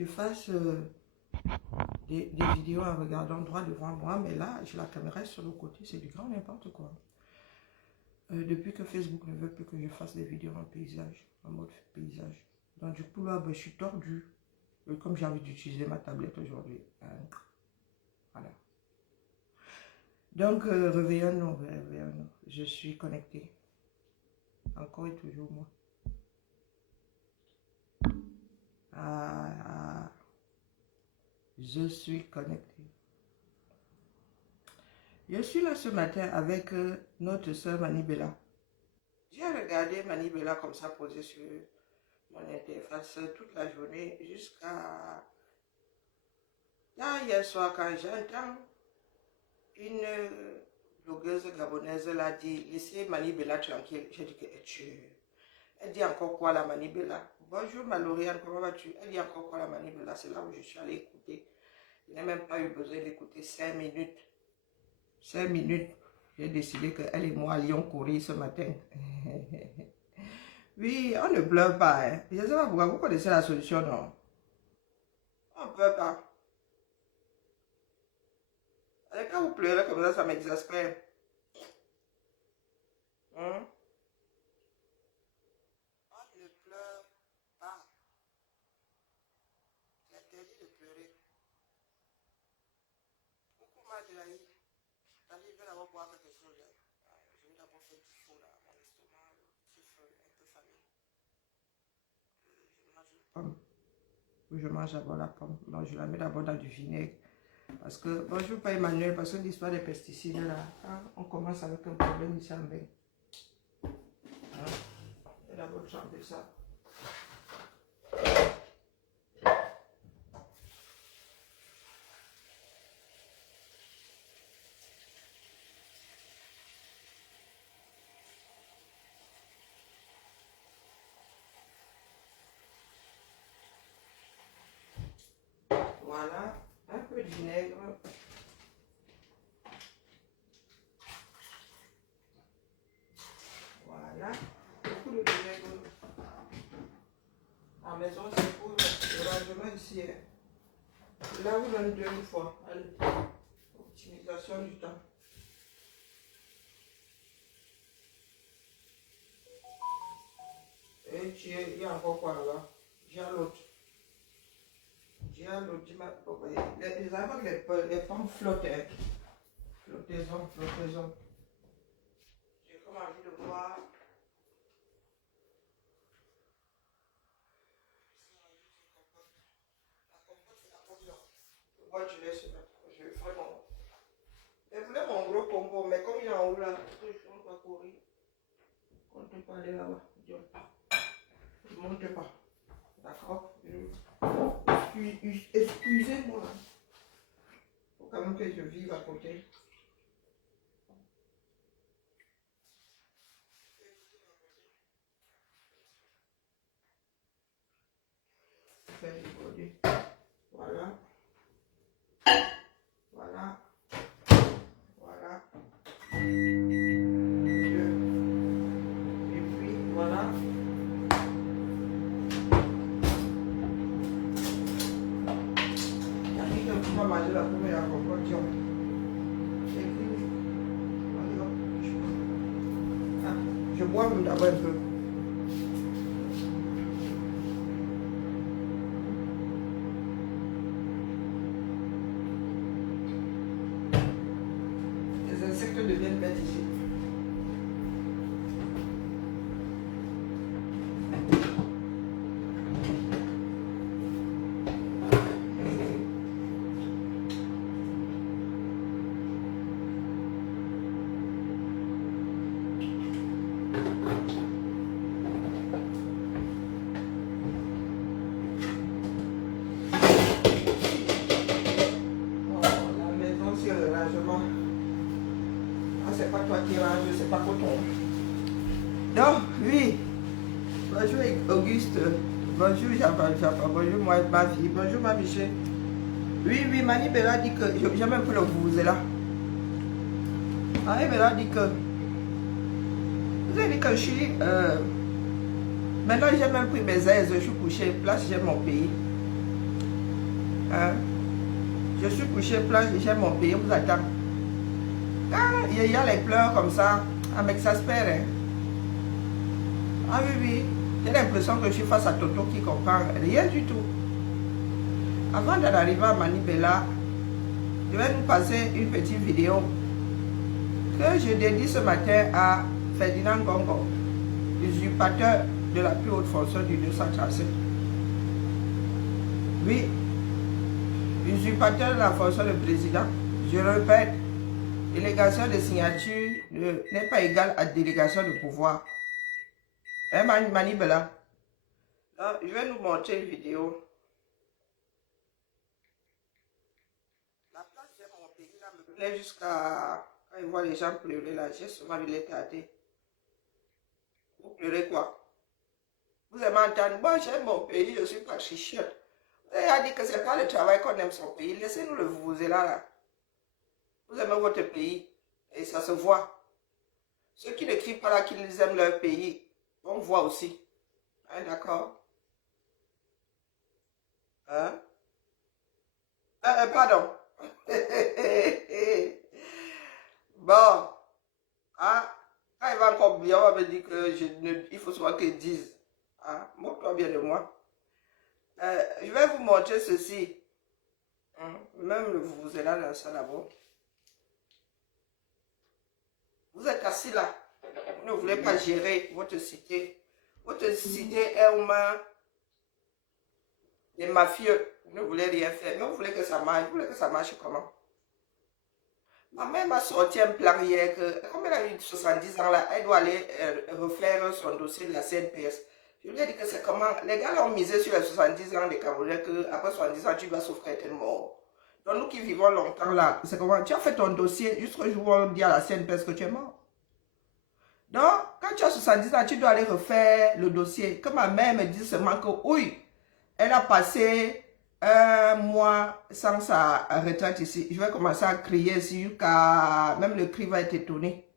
je fasse des vidéos en regardant droit devant moi, mais là, j'ai la caméra sur le côté, c'est du grand n'importe quoi. Depuis que Facebook ne veut plus que je fasse des vidéos en paysage, en mode paysage. Donc du coup, là, ben, je suis tordue. Comme j'ai envie d'utiliser ma tablette aujourd'hui. Voilà. Donc, réveillons-nous, réveillons-nous. Je suis connectée. Encore et toujours moi. Je suis connectée. Je suis là ce matin avec notre soeur Manibella. J'ai regardé Manibella comme ça posée sur mon interface toute la journée jusqu'à hier soir quand j'entends une blogueuse gabonaise l'a dit, laissez Manibella tranquille. J'ai dit que elle dit encore quoi la Manibella? Bonjour Maloriane, comment vas-tu? Elle dit encore quoi la Manibella? C'est là où je suis allée écouter. Je n'ai même pas eu besoin d'écouter 5 minutes. 5 minutes. J'ai décidé qu'elle et moi allions courir ce matin. Oui, on ne pleure pas. Hein. Je ne sais pas pourquoi. Vous connaissez la solution, non? On ne pleure pas. Et quand vous pleurez comme ça m'exaspère. Hein? On ne pleure pas. C'est interdit de pleurer. Coucou Madelaï. Attendez, je vais d'abord boire quelque chose. Je vais d'abord faire du chaud là. Mon estomac, petit feu, un peu famine. Je mange une pomme. Je mange d'abord la pomme. Donc je la mets d'abord dans du vinaigre. Parce que, bonjour pas Emmanuel, parce que l'histoire des pesticides là, quand on commence avec un problème ici en bain. Hein? Je vais d'abord tremper ça. Voilà, un peu de vinaigre. Voilà, beaucoup de vinaigre. À la maison, c'est pour le rangement ici. Hein. Là, vous donne 2 fois. Allez, optimisation du temps. Et il y a encore quoi là-bas? J'ai l'autre. J'ai l'autre. Les arbres, les pommes flottent. Hein. Flottaison, flottaison. J'ai comme envie de voir. La compote, c'est la pomme là. Moi, je laisse mettre. Je ferai mon. Je voulais mon gros combo, mais comme il est en haut là, on va courir. On ne peut pas aller là-bas. Ne monte pas. D'accord? Excusez-moi. Il faut quand même que je vive à côté. Faire du bordel. Voilà. Voilà. Voilà. Et puis, voilà. Il y a qui qui va manger la pomme et la compote. Et puis, ah, je bois même d'abord un peu. Les insectes deviennent bêtes ici. C'est pas toi qui range, c'est pas coton. Donc, oui. Bonjour Auguste. Bonjour Java, bonjour moi, ma fille. Bonjour ma Michel. Oui, Manibella dit que. J'aime un peu le vous là. Manibella dit que. Vous avez dit que je suis. Maintenant j'ai même pris mes aises, je suis couché, place, j'ai mon pays. Hein? Je suis couché plage et j'aime mon pays, on vous attend. Quand il y a les pleurs comme ça, ça m'exaspère. Hein? Ah oui, oui. J'ai l'impression que je suis face à Toto qui comprend rien du tout. Avant d'arriver à Manibela, je vais nous passer une petite vidéo que je dédie ce matin à Ferdinand Gongo, usurpateur de la plus haute fonction du 237. Oui, usurpateur de la fonction de président. Je répète, délégation de signature n'est pas égale à délégation de pouvoir. Hein, Manibela? Je vais nous montrer une vidéo. La place de mon pays là me plaît jusqu'à... Quand je vois les gens pleurer là, j'ai souvent vu les tarder. Vous pleurez quoi? Vous aimez entendre, moi j'aime mon pays, je suis patriote. Vous avez dit que ce n'est pas le travail qu'on aime son pays. Laissez-nous le vous là. Vous aimez votre pays et ça se voit. Ceux qui ne crient pas là qu'ils aiment leur pays, on voit aussi. Hein, d'accord? Hein? Pardon. Bon. Ah, quand il va encore bien, on va me dire que il faut souvent qu'ils disent. Ah, moque-toi bien de moi. Je vais vous montrer ceci. Même le vous êtes là dans ça là-bas. Vous êtes assis là. Vous ne voulez pas gérer votre cité. Votre cité est aux mains des mafieux. Vous ne voulez rien faire. Mais vous voulez que ça marche. Vous voulez que ça marche comment? Ma mère m'a sorti un plan hier que, comme elle a eu 70 ans là, elle doit aller refaire son dossier de la CNPS. Je lui ai dit que c'est comment. Les gars l'ont misé sur les 70 ans des Camerounais qu'après 70 ans, tu dois souffrir tellement. Donc nous qui vivons longtemps là, c'est comment. Tu as fait ton dossier jusqu'au jour où on dit à la CNPS que tu es mort. Donc, quand tu as 70 ans, tu dois aller refaire le dossier. Que ma mère me dise seulement que oui, elle a passé un mois sans sa retraite ici. Je vais commencer à crier ici, car même le cri va être étonné.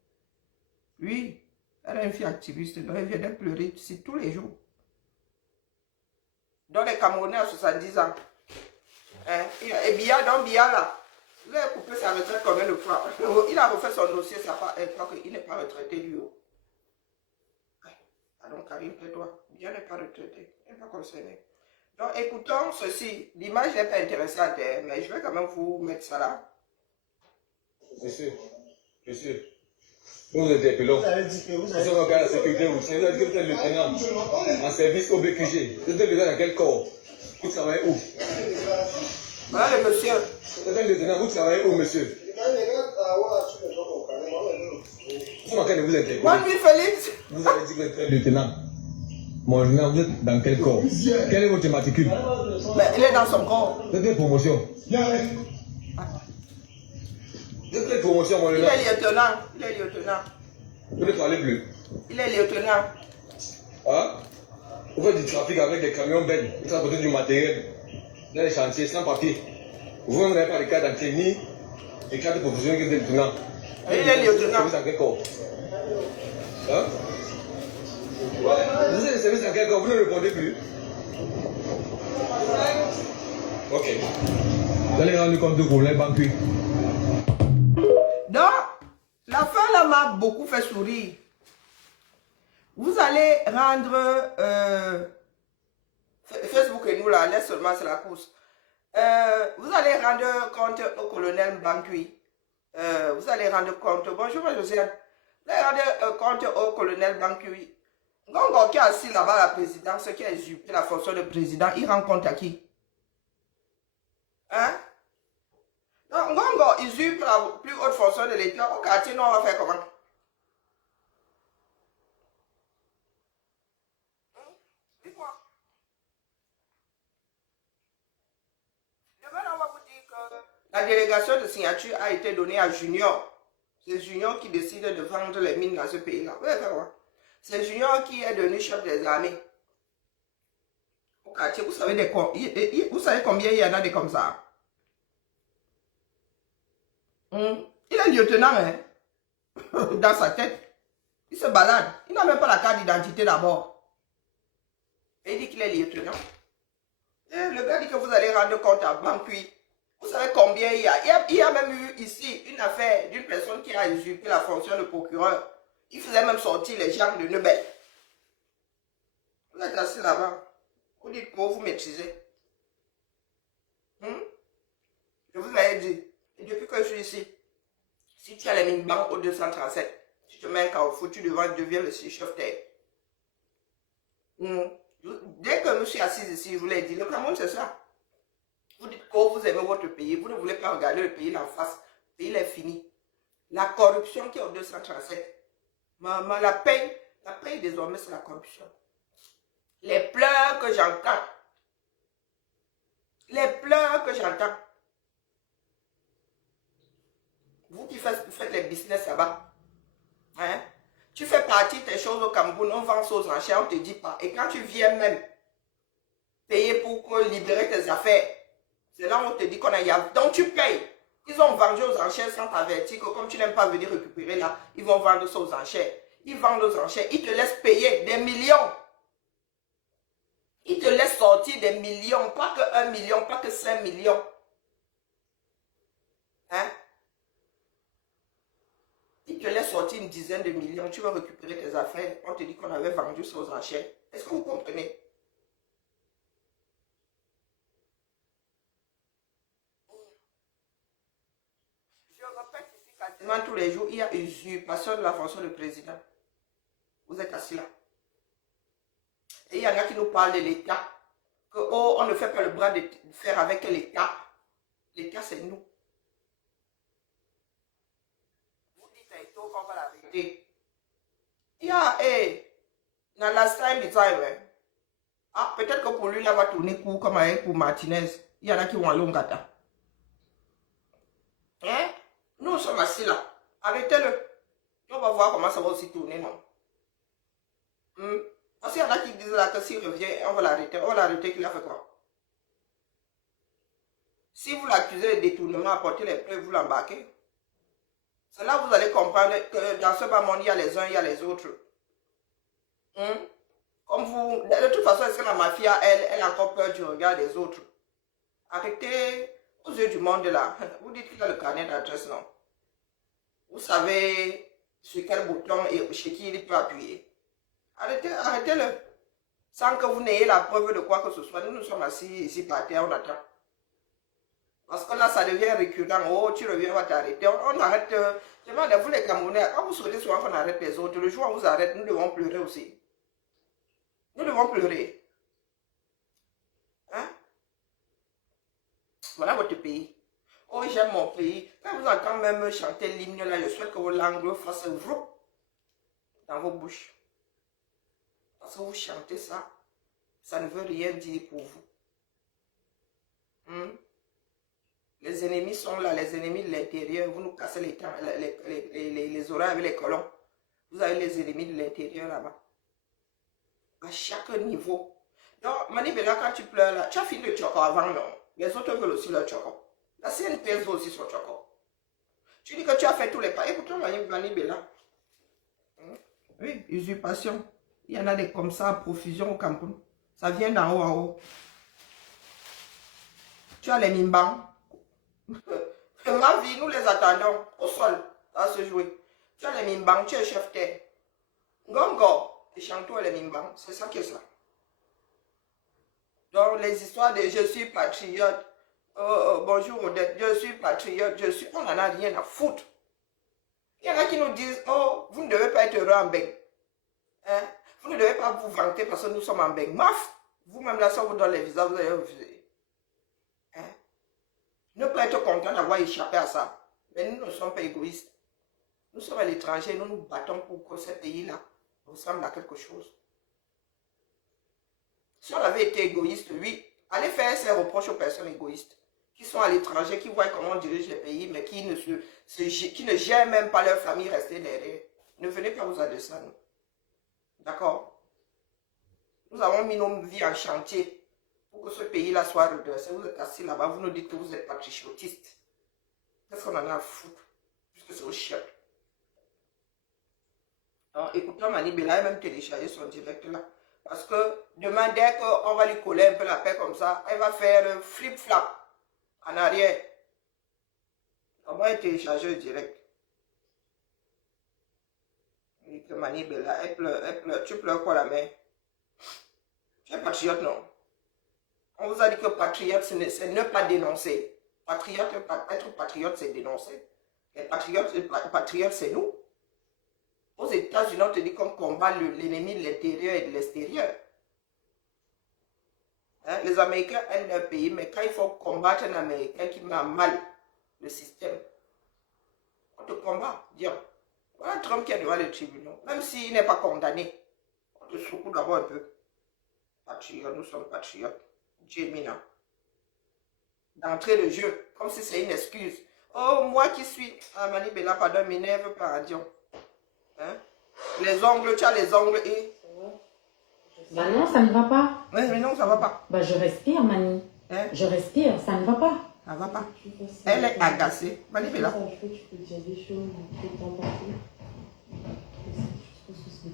Oui, elle est une fille activiste, donc elle vient de pleurer ici tous les jours. Donc les Camerounais à 70 ans. Hein? Et Biya, donc Biya là, vous avez coupé sa retraite combien de fois? Il a refait son dossier, ça pas, il n'est pas retraité lui. Alors Karim, tais-toi, Biya n'est pas retraité, il n'est pas concerné. Donc écoutons ceci, l'image n'est pas intéressante, mais je vais quand même vous mettre ça là. Monsieur, nous vous interpellons. Vous avez dit que vous avez dit la sécurité routière. Vous avez dit que vous êtes lieutenant en service au BQG. Vous êtes lieutenant dans quel corps? Vous travaillez où? Voilà le monsieur. Vous êtes lieutenant, vous travaillez où, monsieur? Vous manquez de vous interpeller. Moi, lui, Félix. Vous avez dit que vous êtes lieutenant. Mon lieutenant, vous êtes dans quel corps? Quel est votre matricule? Mais il est dans son corps. Vous êtes quelle promotion? Vous êtes quelle promotion, mon lieutenant? Il est lieutenant. Il est lieutenant. Vous ne parlez plus. Il est lieutenant. Hein? Vous faites du trafic avec des camions belles. Vous transportez du matériel dans les chantiers sans papier. Vous n'avez pas de carte d'entrée ni de carte de profession que vous êtes lieutenant. Il est lieutenant. Vous êtes dans quel corps? Hein? Vous êtes de service dans quel corps? Vous ne répondez plus. Ok. Vous allez rendre compte de problème banquier. Donc, la fin là m'a beaucoup fait sourire. Vous allez rendre Facebook et nous là, laisse seulement c'est la course. Vous allez rendre compte au colonel Bankui. Vous allez rendre compte. Bonjour Josiane. Vous allez rendre compte au colonel Bankui. Ngongo qui est assis là-bas à la présidence, qui a usurpé la fonction de président, il rend compte à qui? Hein? Donc, Ngongo usurpe la plus haute fonction de l'État. Au quartier, nous, on va faire comment? Dites-moi. Demain, on va vous dire que la délégation de signature a été donnée à Junior. C'est Junior qui décide de vendre les mines dans ce pays-là. Vous allez faire quoi? C'est Junior qui est devenu chef des armées. Au quartier, vous savez, vous savez combien il y en a des comme ça? Il est lieutenant, hein? Dans sa tête. Il se balade. Il n'a même pas la carte d'identité d'abord. Et il dit qu'il est lieutenant. Et le gars dit que vous allez rendre compte à banque, puis vous savez combien il y a. Il y a même eu ici une affaire d'une personne qui a usurpé la fonction de procureur. Il faisait même sortir les gens de Nebel. Vous êtes assis là-bas. Vous dites que vous maîtrisez. Je vous avais dit. Et depuis que je suis ici, si tu as les mines banques au 237, tu te mets un carrefour, tu deviens le chef terre. Dès que je suis assise ici, je vous l'ai dit, le Cameroun c'est ça. Vous dites que vous aimez votre pays, vous ne voulez pas regarder le pays en face. Le pays est fini. La corruption qui est au 237, la paye désormais c'est la corruption. Les pleurs que j'entends, vous qui faites les business là-bas, hein? Tu fais partie de tes choses au Cameroun, on vend ça aux enchères, on ne te dit pas. Et quand tu viens même payer pour libérer tes affaires, c'est là où on te dit qu'on a y. Donc tu payes. Ils ont vendu aux enchères sans t'avertir que comme tu n'aimes pas venir récupérer là, ils vont vendre ça aux enchères. Ils vendent aux enchères, ils te laissent payer des millions. Ils te laissent sortir des millions, pas que 1 million, pas que 5 millions. Hein? Ils te laissent sortir une dizaine de millions, tu vas récupérer tes affaires. On te dit qu'on avait vendu ça aux enchères. Est-ce que vous comprenez? Je répète ici quasiment tous les jours, il y a usurpation de la fonction de président. Vous êtes assis là. Et il y en a qui nous parlent de l'État. Que oh, on ne fait pas le bras de fer avec l'État. L'État, c'est nous. Vous dites à Eto qu'on va l'arrêter. Il y a, dans la time, ah, peut-être que pour lui, là, va tourner court comme avec pour Martinez. Il y en a qui vont aller au Ngata. Hein? Nous sommes assis là. Arrêtez-le. On va voir comment ça va aussi tourner, non? Parce qu'il y en a qui disent là que s'il revient, on va l'arrêter. On va l'arrêter, qu'il a fait quoi? Si vous l'accusez de détournement, apportez les preuves, vous l'embarquez. C'est là que vous allez comprendre que dans ce bas monde, il y a les uns, il y a les autres. Comme vous, de toute façon, est-ce que la mafia, elle a encore peur du regard des autres? Arrêtez aux yeux du monde là. Vous dites qu'il a le carnet d'adresse, non? Vous savez sur quel bouton et chez qui il peut appuyer. Arrêtez-le. Sans que vous n'ayez la preuve de quoi que ce soit. Nous sommes assis ici par terre, on attend. Parce que là, ça devient récurrent. Oh, tu reviens, on va t'arrêter. On arrête. Je demande à vous les Camerounais, quand vous souhaitez souvent qu'on arrête les autres, le jour où on vous arrête, nous devons pleurer aussi. Nous devons pleurer. Hein? Voilà votre pays. Oh, j'aime mon pays. Quand vous entendez même chanter l'hymne là, je souhaite que vos langues fassent vroom dans vos bouches. Parce que vous chantez ça, ça ne veut rien dire pour vous. Les ennemis sont là, les ennemis de l'intérieur. Vous nous cassez les oreilles avec les colons. Vous avez les ennemis de l'intérieur là-bas. À chaque niveau. Donc, Manibela, quand tu pleures là, tu as fini le choco avant, non? Les autres veulent aussi leur choco. La CNPS veut aussi son choco. Tu dis que tu as fait tous les pas. Et pourtant, Manibela. Oui, usurpation. Il y en a des comme ça à profusion au Cameroun. Ça vient d'en haut en haut. Tu as les mimbans. Ma vie, nous les attendons au sol à se jouer. Tu as les mimbans, tu es chef terre. Gongo, et Chantou et les mimbans, c'est ça qui est ça. Donc les histoires de je suis patriote, bonjour Odette, je suis patriote, on n'en a rien à foutre. Il y en a qui nous disent, oh, vous ne devez pas être heureux en Beng. Hein? Vous ne devez pas vous vanter parce que nous sommes en Beng. Maf, vous-même là, ça vous donne les visas, vous allez refuser. Hein? Ne pas être content d'avoir échappé à ça. Mais nous ne sommes pas égoïstes. Nous sommes à l'étranger, nous nous battons pour que ce pays-là ressemble à quelque chose. Si on avait été égoïste, oui, allez faire ces reproches aux personnes égoïstes qui sont à l'étranger, qui voient comment on dirige les pays, mais qui ne gèrent même pas leur famille restée derrière. Ne venez pas vous adresser à nous. D'accord? Nous avons mis nos vies en chantier pour que ce pays-là soit redressé. Vous êtes assis là-bas, vous nous dites que vous êtes patriotistes. Qu'est-ce qu'on en a à foutre? Puisque c'est au chien. Alors, écoutons Manibela a même téléchargé son direct là. Parce que demain, dès qu'on va lui coller un peu la paix comme ça, elle va faire flip-flap en arrière. On va télécharger direct. Et que Mani Bella, elle pleure. Tu pleures quoi la mère? Tu es patriote, non? On vous a dit que patriote, c'est ne pas dénoncer. Patriote, être patriote, c'est dénoncer. Les patriotes, c'est nous. Aux États-Unis, on te dit qu'on combat l'ennemi de l'intérieur et de l'extérieur. Hein? Les Américains aiment leur pays, mais quand il faut combattre un Américain qui met à mal le système, on te combat. Dire, voilà Trump qui est devant les tribunaux. Même s'il n'est pas condamné, on te secoue d'abord un peu. Patriotes, nous sommes patriotes. Jemina. D'entrée de jeu, comme si c'est une excuse. Oh, moi qui suis. Ah, Mani Bella, pardon, m'énerve pas, Dion. Hein? Les ongles, tu as les ongles et. Bah non, ça ne va pas. Oui, mais non, ça va pas. Bah je respire, Mani. Hein? Je respire, ça ne va pas. Ça va pas. Elle est agacée. Mani Bella.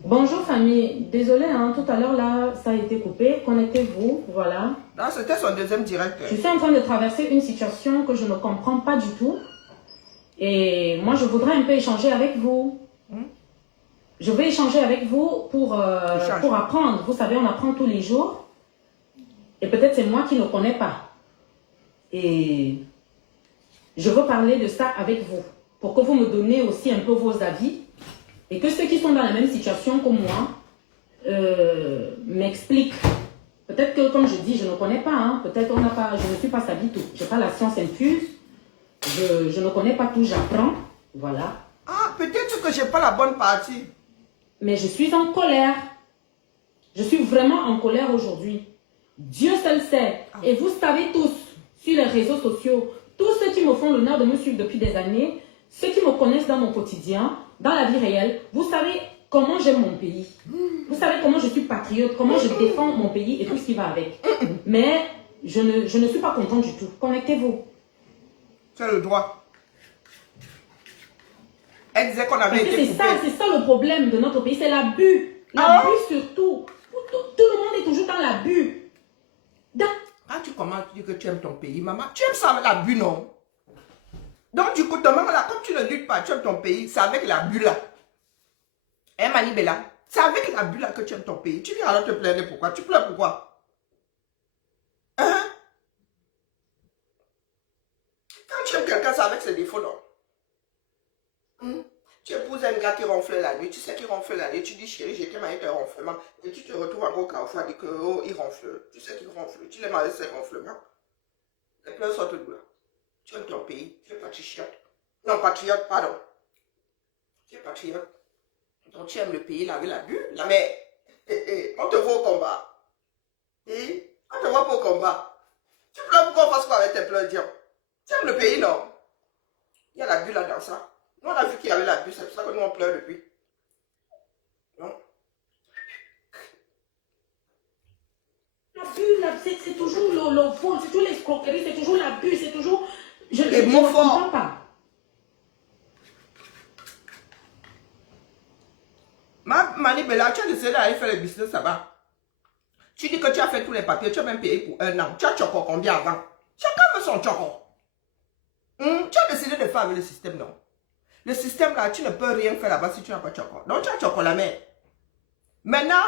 Bonjour famille, désolé, hein, tout à l'heure là, ça a été coupé. Connectez-vous, voilà. Non, c'était son deuxième direct. Je suis en train de traverser une situation que je ne comprends pas du tout. Et moi, je voudrais un peu échanger avec vous. Je vais échanger avec vous pour apprendre. Vous savez, on apprend tous les jours. Et peut-être c'est moi qui ne connais pas. Et je veux parler de ça avec vous. Pour que vous me donniez aussi un peu vos avis. Et que ceux qui sont dans la même situation que moi m'expliquent. Peut-être que, comme je dis, je ne connais pas. Hein. Peut-être je ne suis pas savie tout. Je n'ai pas la science infuse. Je ne connais pas tout, j'apprends. Voilà. Ah, peut-être que je n'ai pas la bonne partie. Mais je suis en colère. Je suis vraiment en colère aujourd'hui. Dieu seul sait. Et vous savez tous, sur les réseaux sociaux, tous ceux qui me font l'honneur de me suivre depuis des années, ceux qui me connaissent dans mon quotidien, dans la vie réelle, vous savez comment j'aime mon pays. Vous savez comment je suis patriote, comment je défends mon pays et tout ce qui va avec. Mais je ne suis pas contente du tout. Connectez-vous. C'est le droit. Elle disait qu'on avait été coupé. C'est ça le problème de notre pays, c'est l'abus. L'abus surtout. Tout le monde est toujours dans l'abus. Quand tu commences, tu dis que tu aimes ton pays, maman, tu aimes ça avec l'abus, non? Donc du coup, demain, là, comme tu ne luttes pas, tu aimes ton pays, c'est avec l'abus là. Hein, Mani Bella? C'est avec l'abus là que tu aimes ton pays. Tu viens alors te plaindre pourquoi? Tu pleures pourquoi? Hein? Quand tu aimes quelqu'un, c'est avec ses défauts, non? Tu épouses un gars qui ronfle la nuit, tu sais qu'il ronfle la nuit, tu dis chérie, j'ai t'aime avec un ronflement, et tu te retrouves encore au carrefour, dit que oh, il ronfle, tu sais qu'il ronfle, tu l'aimes avec ses ronflements. Les pleurs sortent d'où là? Tu aimes ton pays, tu es patriote. Non, patriote, pardon. Tu es patriote. Donc tu aimes le pays, là, avec l'abus, la mère. On te voit au combat. On te voit pas au combat. Tu pleures pourquoi on fasse quoi avec tes pleurs, Dion? Tu aimes le pays, non? Il y a l'abus là dans ça. Nous, on a vu qu'il y avait l'abus, c'est pour ça que nous, on pleure depuis. Non? L'abus, c'est toujours le vol, c'est toujours l'escroquerie, c'est toujours l'abus, c'est toujours... Je Les ne mots comprends forts. pas. Mani Bella, tu as décidé d'aller faire le business là-bas. Tu dis que tu as fait tous les papiers, tu as même payé pour 1 an. Tu as choco combien avant? Chacun veut son choco. Tu as décidé de faire avec le système, non? Le système là, tu ne peux rien faire là-bas si tu n'as pas de choco. Donc tu as choco la mère. Maintenant,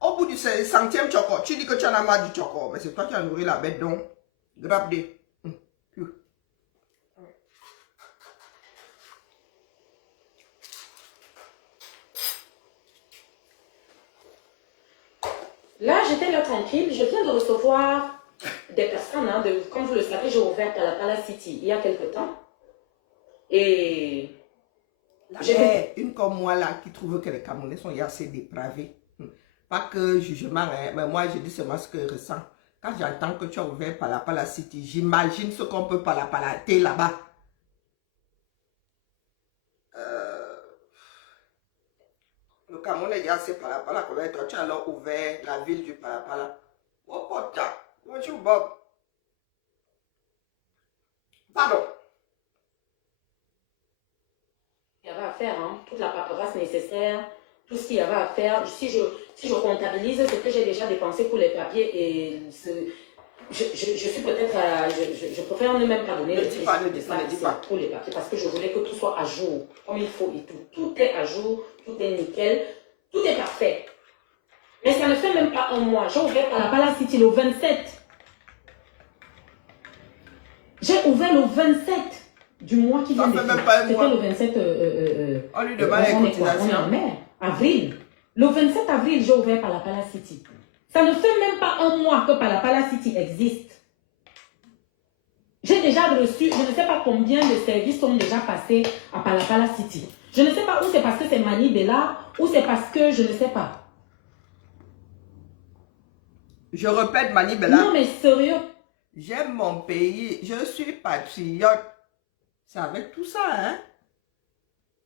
au bout du 100e choco, tu dis que tu en as marre du choco. Mais c'est toi qui as nourri la bête, donc grappe des. Là, j'étais là tranquille. Je viens de recevoir des personnes. Hein, comme vous le savez, j'ai ouvert Palapala City il y a quelque temps. Et... J'ai une comme moi là qui trouve que les Camerounais sont assez dépravés. Pas que jugement, hein, mais moi je dis seulement ce que je ressens. Quand j'entends que tu as ouvert Palapala City, j'imagine ce qu'on peut palapalater là-bas. Le Cameroun est assez Palapala, comme toi, tu as alors ouvert la ville du Palapala. Oh, putain. Bonjour, Bob. Pardon. Il y avait à faire, hein, toute la paperasse nécessaire tout ce qu'il y avait à faire. Si je comptabilise ce que j'ai déjà dépensé pour les papiers et je suis peut-être je préfère ne même pas donner le dis pas, ne dis pas. pour les papiers parce que je voulais que tout soit à jour, comme il faut et tout. Tout est à jour, tout est nickel, tout est parfait. Mais ça ne fait même pas un mois. J'ai ouvert Palapala City le 27. J'ai ouvert le 27 du mois qui vient de finir. C'était le 27. On lui demande les cotisations. Avril. Le 27 avril, j'ai ouvert Palapala City. Ça ne fait même pas un mois que Palapala City existe. J'ai déjà reçu, je ne sais pas combien de services sont déjà passés à Palapala City. Je ne sais pas où c'est parce que c'est Mani Bella ou c'est parce que je ne sais pas. Je répète, Mani Bella. Non, mais sérieux. J'aime mon pays, je suis patriote. C'est avec tout ça, hein.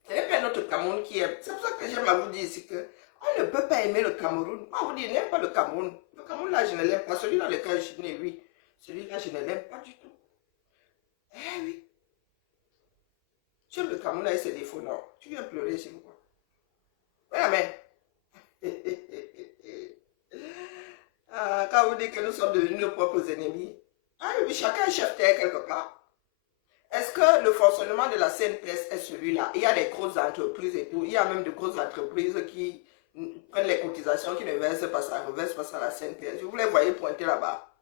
Ce n'est pas notre Cameroun qui aime. C'est pour ça que j'aime à vous dire ici que on ne peut pas aimer le Cameroun. Moi, vous dites, n'aime pas le Cameroun. Le Cameroun, là, je ne l'aime pas. Celui dans lequel je suis né, oui. Celui-là, je ne l'aime pas du tout. Eh oui. J'aime le Cameroun avec ses défauts, non. Tu viens pleurer, c'est pourquoi. Voilà, mais. Quand vous dites que nous sommes devenus nos propres ennemis. Ah oui, chacun est chef terre quelque part. Est-ce que le fonctionnement de la CNPS est celui-là? Il y a des grosses entreprises et tout. Il y a même de grosses entreprises qui prennent les cotisations, qui ne versent pas ça, reversent pas ça à la CNPS. Vous les voyez pointer là-bas.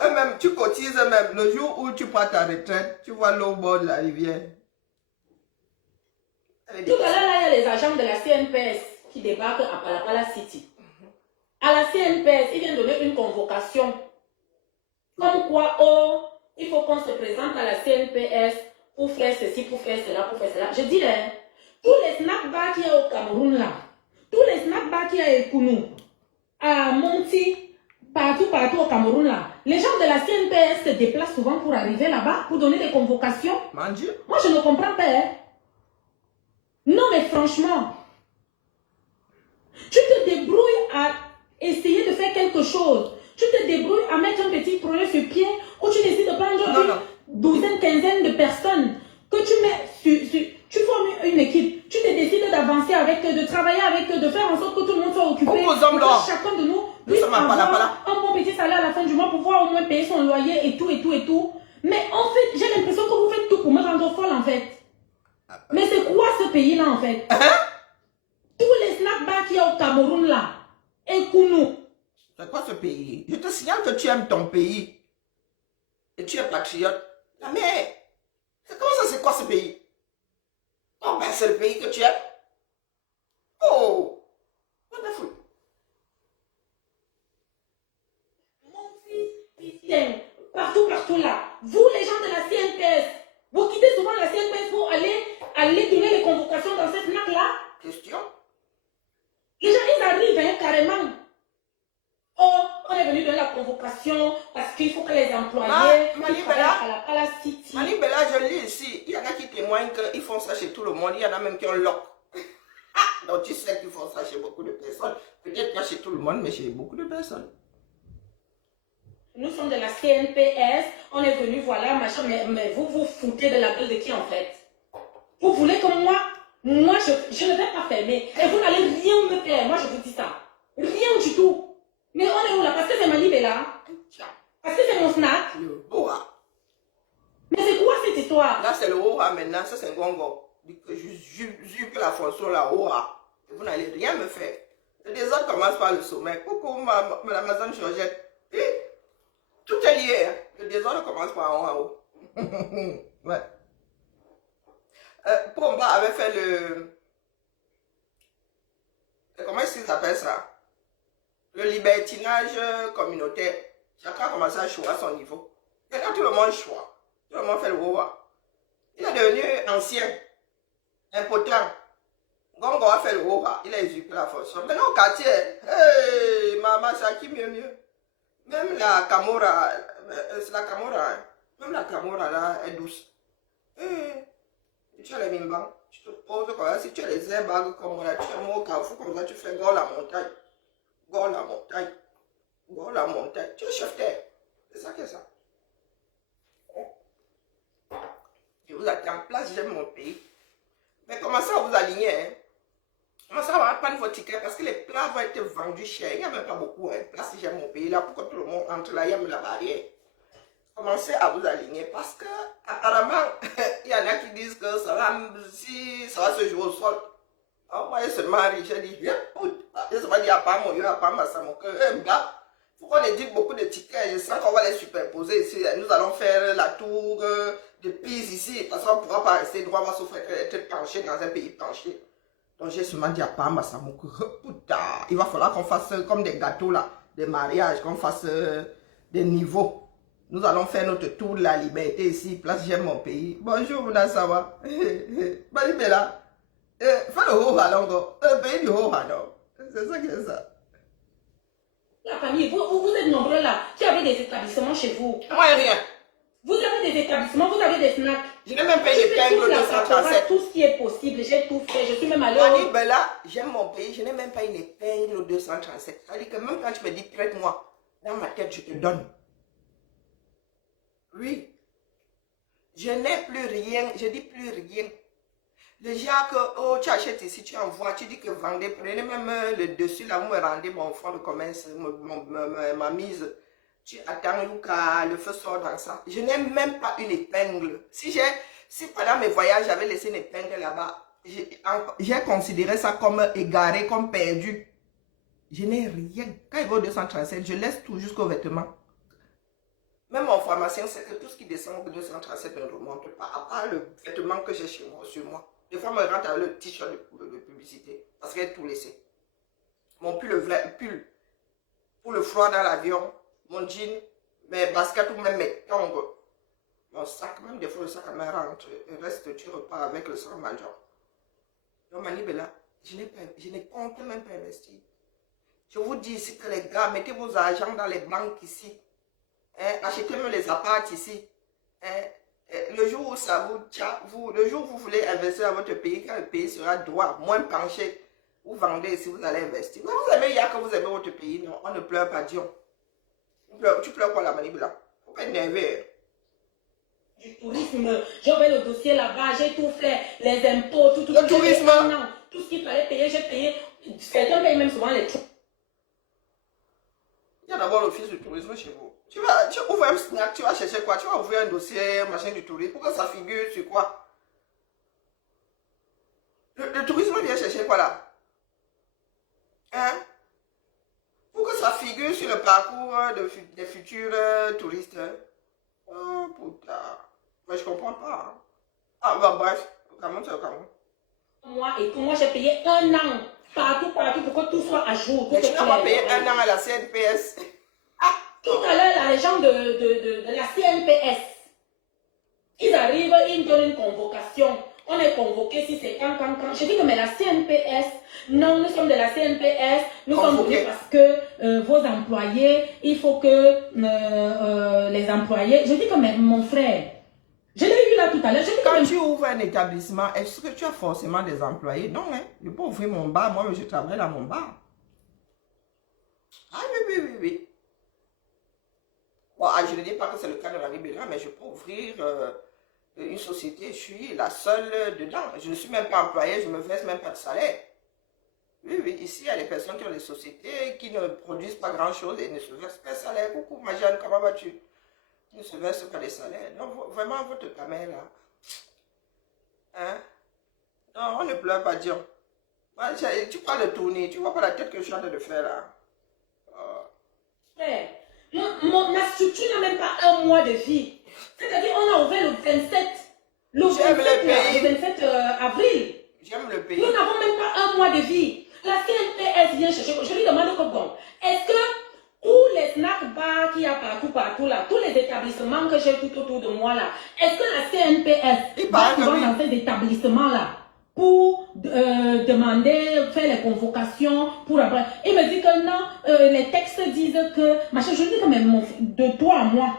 Même, tu cotises même. Le jour où tu prends ta retraite, tu vois l'eau au bord de la rivière. Tout à l'heure, là, il y a les agents de la CNPS qui débarquent à Palapala City. À la CNPS, ils viennent donner une convocation. Comme quoi, oh, il faut qu'on se présente à la CNPS pour faire ceci, pour faire cela, pour faire cela. Je dis, hein, tous les snack bars qu'il y a au Cameroun là, tous les snack bars qu'il y a à Ekounou, à Monti, partout au Cameroun là, les gens de la CNPS se déplacent souvent pour arriver là-bas, pour donner des convocations. Moi, je ne comprends pas. Hein. Non, mais franchement, tu te débrouilles à essayer de faire quelque chose. Tu te débrouilles à mettre un petit projet sur pied où tu décides de prendre une douzaine, quinzaine de personnes que tu mets tu formes une équipe. Tu te décides d'avancer avec eux, de travailler avec eux, de faire en sorte que tout le monde soit occupé. Que chacun de nous puisse avoir un bon petit salaire à la fin du mois pour pouvoir au moins payer son loyer et tout, et tout, et tout. Mais en fait, j'ai l'impression que vous faites tout pour me rendre folle en fait. Mais c'est quoi ce pays-là en fait? Tous les snack bars qu'il y a au Cameroun là, Ekounou. C'est quoi ce pays? Je te signale que tu aimes ton pays. Et tu es patriote. Mais, comment ça, c'est quoi ce pays? Oh, ben c'est le pays que tu aimes. Oh, wonderful. Mon fils, partout là. Vous, les gens de la CNPS, vous quittez souvent la CNPS pour aller donner les convocations dans cette snack-là? Question? Les gens, ils arrivent hein, carrément. Oh, on est venu donner la convocation parce qu'il faut que les employés Mani Bella, à la City. Mani Bella, je lis ici. Il y en a qui témoignent qu'ils font ça chez tout le monde. Il y en a même qui ont lock. Donc tu sais qu'ils font ça chez beaucoup de personnes. Peut-être pas chez tout le monde, mais chez beaucoup de personnes. Nous sommes de la CNPS. On est venu, voilà, machin. Mais vous vous foutez de la gueule de qui en fait? Vous voulez que moi, je ne vais pas fermer. Et vous n'allez rien me faire. Moi, je vous dis ça. Rien du tout. Mais on est où là? Parce que c'est Mani Bella. Parce que c'est mon snack. Le Oha. Mais c'est quoi cette histoire? Là, c'est le Oha maintenant. Ça, c'est Gongo. J'usurpe la fonction là, Oha. Et vous n'allez rien me faire. Le désordre commence par le sommet. Coucou, madame Azan Georgette. Tout est lié. Hein. Le désordre commence par en haut. Ouais. Pomba avait fait comment est-ce qu'ils appellent ça? Le libertinage communautaire. Chacun a commencé à choisir à son niveau. Maintenant, tout le monde choisit. Tout le monde fait le Wowa. Il est devenu ancien, impotent. Gongo a fait le Wowa. Il a usurpé la fonction. Maintenant, au quartier, hey, maman, c'est à qui mieux? Même la Camora, c'est la Camora. Hein. Même la Camora là est douce. Hey, tu as les mimbans. Tu te poses comme ça. Si tu as les airbags comme là, tu es au carrefour comme ça, tu fais gros la montagne. Gors la montagne. Gors la montagne. Tu es chef terre. C'est ça que c'est ça. Je vous attends en place, j'aime mon pays. Mais commencez à vous aligner. Hein. Commencez à prendre vos tickets parce que les plats vont être vendus cher. Il n'y a même pas beaucoup. Hein. Là, si j'aime mon pays, là, pourquoi tout le monde entre là, il y a la barrière. Commencez à vous aligner parce que apparemment, il y en a qui disent que ça va se jouer au sol. Alors, moi, je se marie, j'ai dit, viens, je se marie à part mon yeux, à part ma samoke. Il faut qu'on édite beaucoup de tickets. Je sens qu'on va les superposer ici. Nous allons faire la tour de Pise ici parce qu'on ne pourra pas rester droit, on va sauf être penché dans un pays penché. Donc, j'ai seulement dit à part ma samoke, putain, il va falloir qu'on fasse comme des gâteaux là, des mariages, qu'on fasse des niveaux. Nous allons faire notre tour de la liberté ici, place J'aime mon pays. Bonjour, Mounasawa. Balibela. Fais le haut-halongo. Le pays du haut-halongo. C'est ça qui est ça. La famille, vous êtes nombreux là, qui avez des établissements chez vous. Moi, rien. Vous avez des établissements, vous avez des snacks. Je n'ai même pas une épingle 237. Tout ce qui est possible, j'ai tout fait. Je suis même allée au... Bella, j'aime mon pays, je n'ai même pas une épingle 237. C'est-à-dire que même quand tu me dis prête-moi, dans ma tête, je te donne. Oui. Je n'ai plus rien, je dis plus rien. Le genre que, oh, tu achètes ici, tu envoies, tu dis que vendez, prenez même le dessus, là, vous me rendez mon fonds de commerce, ma mise. Tu attends, Yuka, le feu sort dans ça. Je n'ai même pas une épingle. Si pendant mes voyages, j'avais laissé une épingle là-bas, j'ai considéré ça comme égaré, comme perdu. Je n'ai rien. Quand il va au 237, je laisse tout jusqu'aux vêtements. Même mon pharmacien sait que tout ce qui descend au 237 ne remonte pas, à part le vêtement que j'ai sur moi. Des fois, je me rentre avec le t-shirt de publicité, parce qu'il a tout laissé. Mon pull, pour le froid dans l'avion, mon jean, mes baskets ou même mes tongs. Mon sac, même des fois le sac à main rentre, et reste, tu repars avec le sang major. Donc, Manibela, je n'ai compte même pas investir. Je vous dis ici que les gars, mettez vos argent dans les banques ici. Achetez-moi les apparts ici. Le jour où ça le jour où vous voulez investir dans votre pays, quand le pays sera droit, moins penché, vous vendez si vous allez investir. Mais vous aimez, il y a que vous aimez votre pays, non, on ne pleure pas, Dion. Tu pleures quoi la Manibela? Faut pas énerver. Du tourisme, j'avais le dossier là-bas, j'ai tout fait, les impôts, tout. Le tourisme? Non, tout ce qu'il fallait payer, j'ai payé. Certains payent même souvent les trucs. Il y a d'abord l'office du tourisme chez vous. Tu ouvres un snack, tu vas chercher quoi? Tu vas ouvrir un dossier, machin du tourisme, pour que ça figure sur quoi? Le tourisme vient chercher quoi là? Hein? Pour que ça figure sur le parcours des futurs touristes. Oh putain. Mais je comprends pas. Hein. Ah bah bref, comment c'est le Cameroun? Moi j'ai payé 1 an. Partout, pour que tout soit à jour. Mais tu n'as pas payé 1 an à la CNPS. Tout à l'heure, les gens de la CNPS, ils arrivent, ils me donnent une convocation. On est convoqué si c'est quand. Je dis que mais la CNPS, non, nous sommes de la CNPS, nous sommes venus parce que vos employés, il faut que les employés. Je dis que mais mon frère, je l'ai eu là tout à l'heure. Quand tu ouvres un établissement, est-ce que tu as forcément des employés? Non, hein. Je peux ouvrir mon bar, moi je travaille dans mon bar. Ah oui. Bon, je ne dis pas que c'est le cas de la Libéria, mais je peux ouvrir une société, je suis la seule dedans. Je ne suis même pas employée, je ne me verse même pas de salaire. Oui, ici, il y a des personnes qui ont des sociétés qui ne produisent pas grand-chose et ne se versent pas de salaire. Coucou, ma Jeanne, comment vas-tu? Ne se versent pas de salaire. Donc, vraiment, votre caméra, là. Hein? Non, on ne pleure pas, Dion. Tu parles de tourner, tu vois pas la tête que je suis en train de faire, là. Frère. Ma structure n'a même pas 1 mois de vie. C'est-à-dire on a ouvert le 27 avril. J'aime le pays. Nous n'avons même pas 1 mois de vie. La CNPS vient chercher. Je lui demande bon, est-ce que tous les snack bars qu'il y a partout là, tous les établissements que j'ai tout autour de moi là, est-ce que la CNPS va souvent dans ces établissements là pour demander, faire les convocations pour après. Il me dit que non, les textes disent que, machin, je dis que même de toi à moi,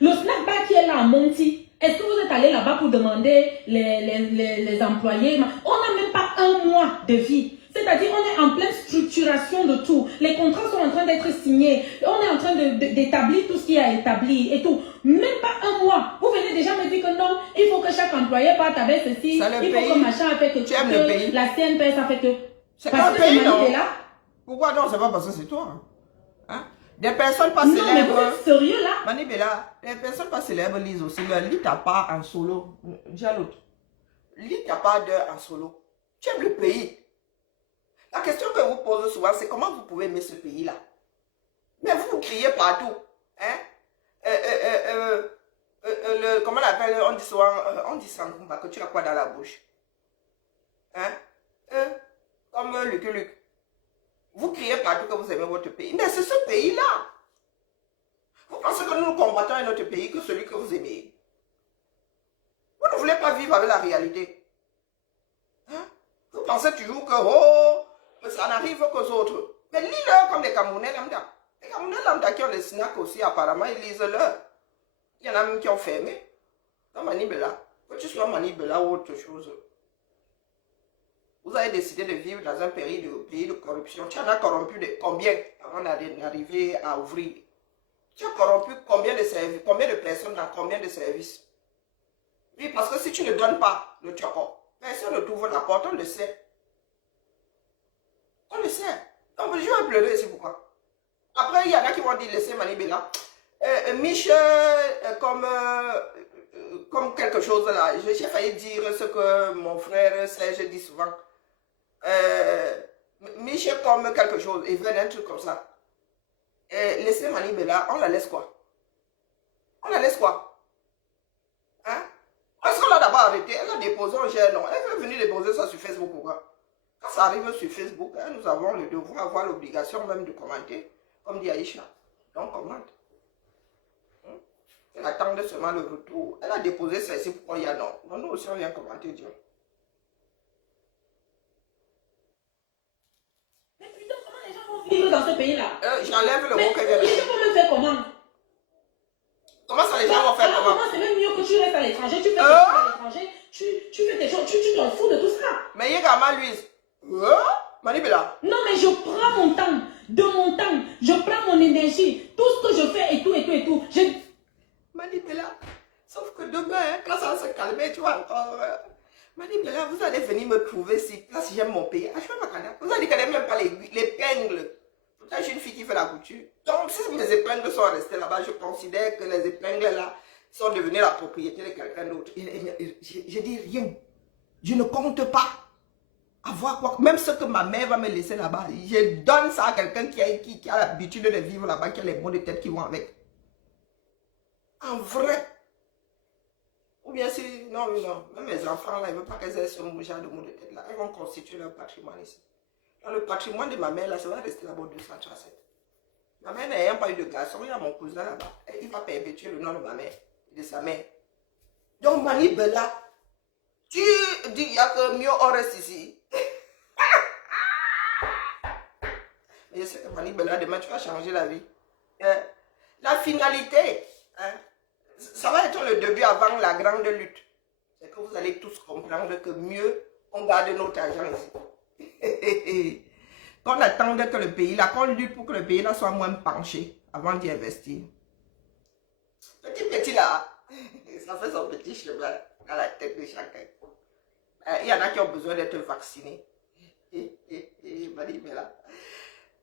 le snack bar qui est là à Monty, est-ce que vous êtes allé là-bas pour demander les employés? On n'a même pas 1 mois de vie. C'est-à-dire, on est en pleine structuration de tout. Les contrats sont en train d'être signés. On est en train d'établir tout ce qui est établi et tout. Même pas 1 mois. Vous venez venez déjà me dire que non, il faut que chaque employé parte avec ceci, il faut que machin a fait que tu aimes le pays. La CNPS a fait que... C'est pas le pays, non? Pourquoi non? C'est pas parce que c'est toi. Hein? Des personnes pas célèbres... Non, mais vous êtes sérieux là? Manibela, les personnes pas célèbres lisent aussi. Lis ta part en solo. Dis à l'autre. Lis ta part en solo. Tu aimes le pays. La question que vous posez souvent, c'est comment vous pouvez aimer ce pays-là? Mais vous criez partout. Hein? Comment on appelle? On dit souvent, on dit Sankumba, que tu as quoi dans la bouche? Hein? Comme Luc. Vous criez partout que vous aimez votre pays. Mais c'est ce pays-là. Vous pensez que nous combattons un autre pays que celui que vous aimez? Vous ne voulez pas vivre avec la réalité. Hein? Vous pensez toujours que, oh, ça n'arrive qu'aux autres. Mais lis-le comme les Camerounais lambda. Les Camerounais lambda qui ont les snacks aussi, apparemment, ils lisent-le. Il y en a même qui ont fermé. Dans Manibela, que tu sois Manibela ou autre chose. Vous avez décidé de vivre dans un pays de corruption. Tu en as corrompu de combien avant d'arriver à ouvrir? Tu as corrompu combien de services, combien de personnes dans combien de services? Oui, parce que si tu ne donnes pas le tchoko, personne ne t'ouvre la porte, on le sait. On le sait. Donc, je vais pleurer ici, pourquoi? Après, il y en a qui vont dire, laissez Manibela. Michel, comme quelque chose là, j'ai failli dire ce que mon frère Serge dit souvent. Michel comme quelque chose, et venez un truc comme ça. Laissez Manibela, on la laisse quoi? On la laisse quoi? Hein? Est-ce qu'on l'a d'abord arrêté? Elle a déposé un gel, non? Elle veut venir déposer ça sur Facebook ou quoi? Quand ça arrive sur Facebook, hein, nous avons le devoir, avoir l'obligation même de commenter, comme dit Aïcha. Donc commente. Elle attendait seulement le retour. Elle a déposé celle-ci, pourquoi il y a non? Nous aussi on vient commenter Dieu. Mais putain, comment les gens vont vivre dans ce pays-là? J'enlève le mot que j'ai dit. Ils vont me faire comment? Comment ça les gens vont faire comment? C'est même mieux que tu restes à l'étranger, tu fais tes choses à l'étranger, tu fais tes choses, tu t'en fous de tout ça. Mais il y a également Louise. Manibela. Non, mais je prends mon temps, je prends mon énergie, tout ce que je fais et tout. Manibela, sauf que demain, hein, quand ça va se calmer, tu vois encore. Manibela, vous allez venir me trouver si j'aime mon pays. Vous allez connaître même pas l'épingle. Pourtant, je suis une fille qui fait la couture. Donc, si mes épingles sont restées là-bas, je considère que les épingles là sont devenues la propriété de quelqu'un d'autre. Je dis rien. Je ne compte pas avoir quoi. Même ce que ma mère va me laisser là-bas, je donne ça à quelqu'un qui a l'habitude de vivre là-bas, qui a les mots de tête qui vont avec. En vrai. Ou bien si, non, même mes enfants là, ils ne veulent pas qu'elles aient ce genre de mots de tête là. Elles vont constituer leur patrimoine ici. Dans le patrimoine de ma mère là, ça va rester là-bas 237. Ma mère n'ayant pas eu de garçon, il y a mon cousin là-bas. Il va perpétuer le nom de ma mère, de sa mère. Donc Manibela, tu dis qu'il y a que mieux on reste ici. Mais je sais que Manibela, demain tu vas changer la vie. La finalité, hein, ça va être le début avant la grande lutte. C'est que vous allez tous comprendre que mieux on garde notre argent ici. Qu'on attende que le pays là, qu'on lutte pour que le pays là soit moins penché avant d'y investir. Petit là, ça fait son petit chemin dans la tête de chacun. Il y en a qui ont besoin d'être vaccinés. Manibela.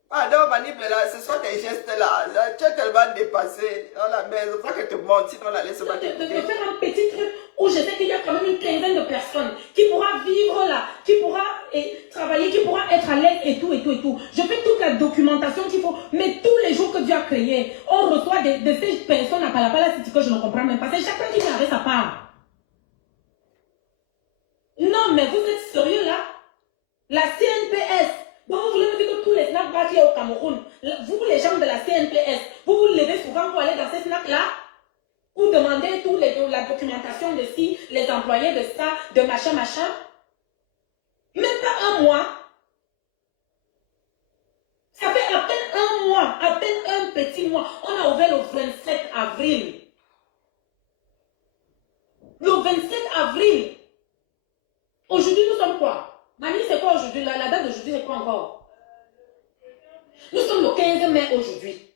Pardon, Manibela, ce sont des gestes là. Tu es tellement dépassé. Oh la merde, il faut que tu montes, sinon on la laisse pas te de faire un petit truc où je sais qu'il y a quand même une quinzaine de personnes qui pourra vivre là, qui pourra travailler, qui pourra être à l'aise et tout. Je fais toute la documentation qu'il faut, mais tous les jours que Dieu a créé, on reçoit de ces personnes à Palapala, c'est que je ne comprends même pas. C'est chacun qui vient avec sa part. Non, mais vous êtes sérieux là? La CNPS. Donc vous voulez me dire que tous les snacks qu'il y a au Cameroun, vous les gens de la CNPS, vous vous levez souvent pour aller dans ces snacks-là, pour demander la documentation de ci, les employés de ça, de machin. Même pas un mois. Ça fait à peine un mois, à peine un petit mois. On a ouvert le 27 avril. Le 27 avril. Aujourd'hui, nous sommes quoi? Mani, c'est quoi aujourd'hui? La date d'aujourd'hui, c'est quoi encore? Nous sommes le 15 mai aujourd'hui.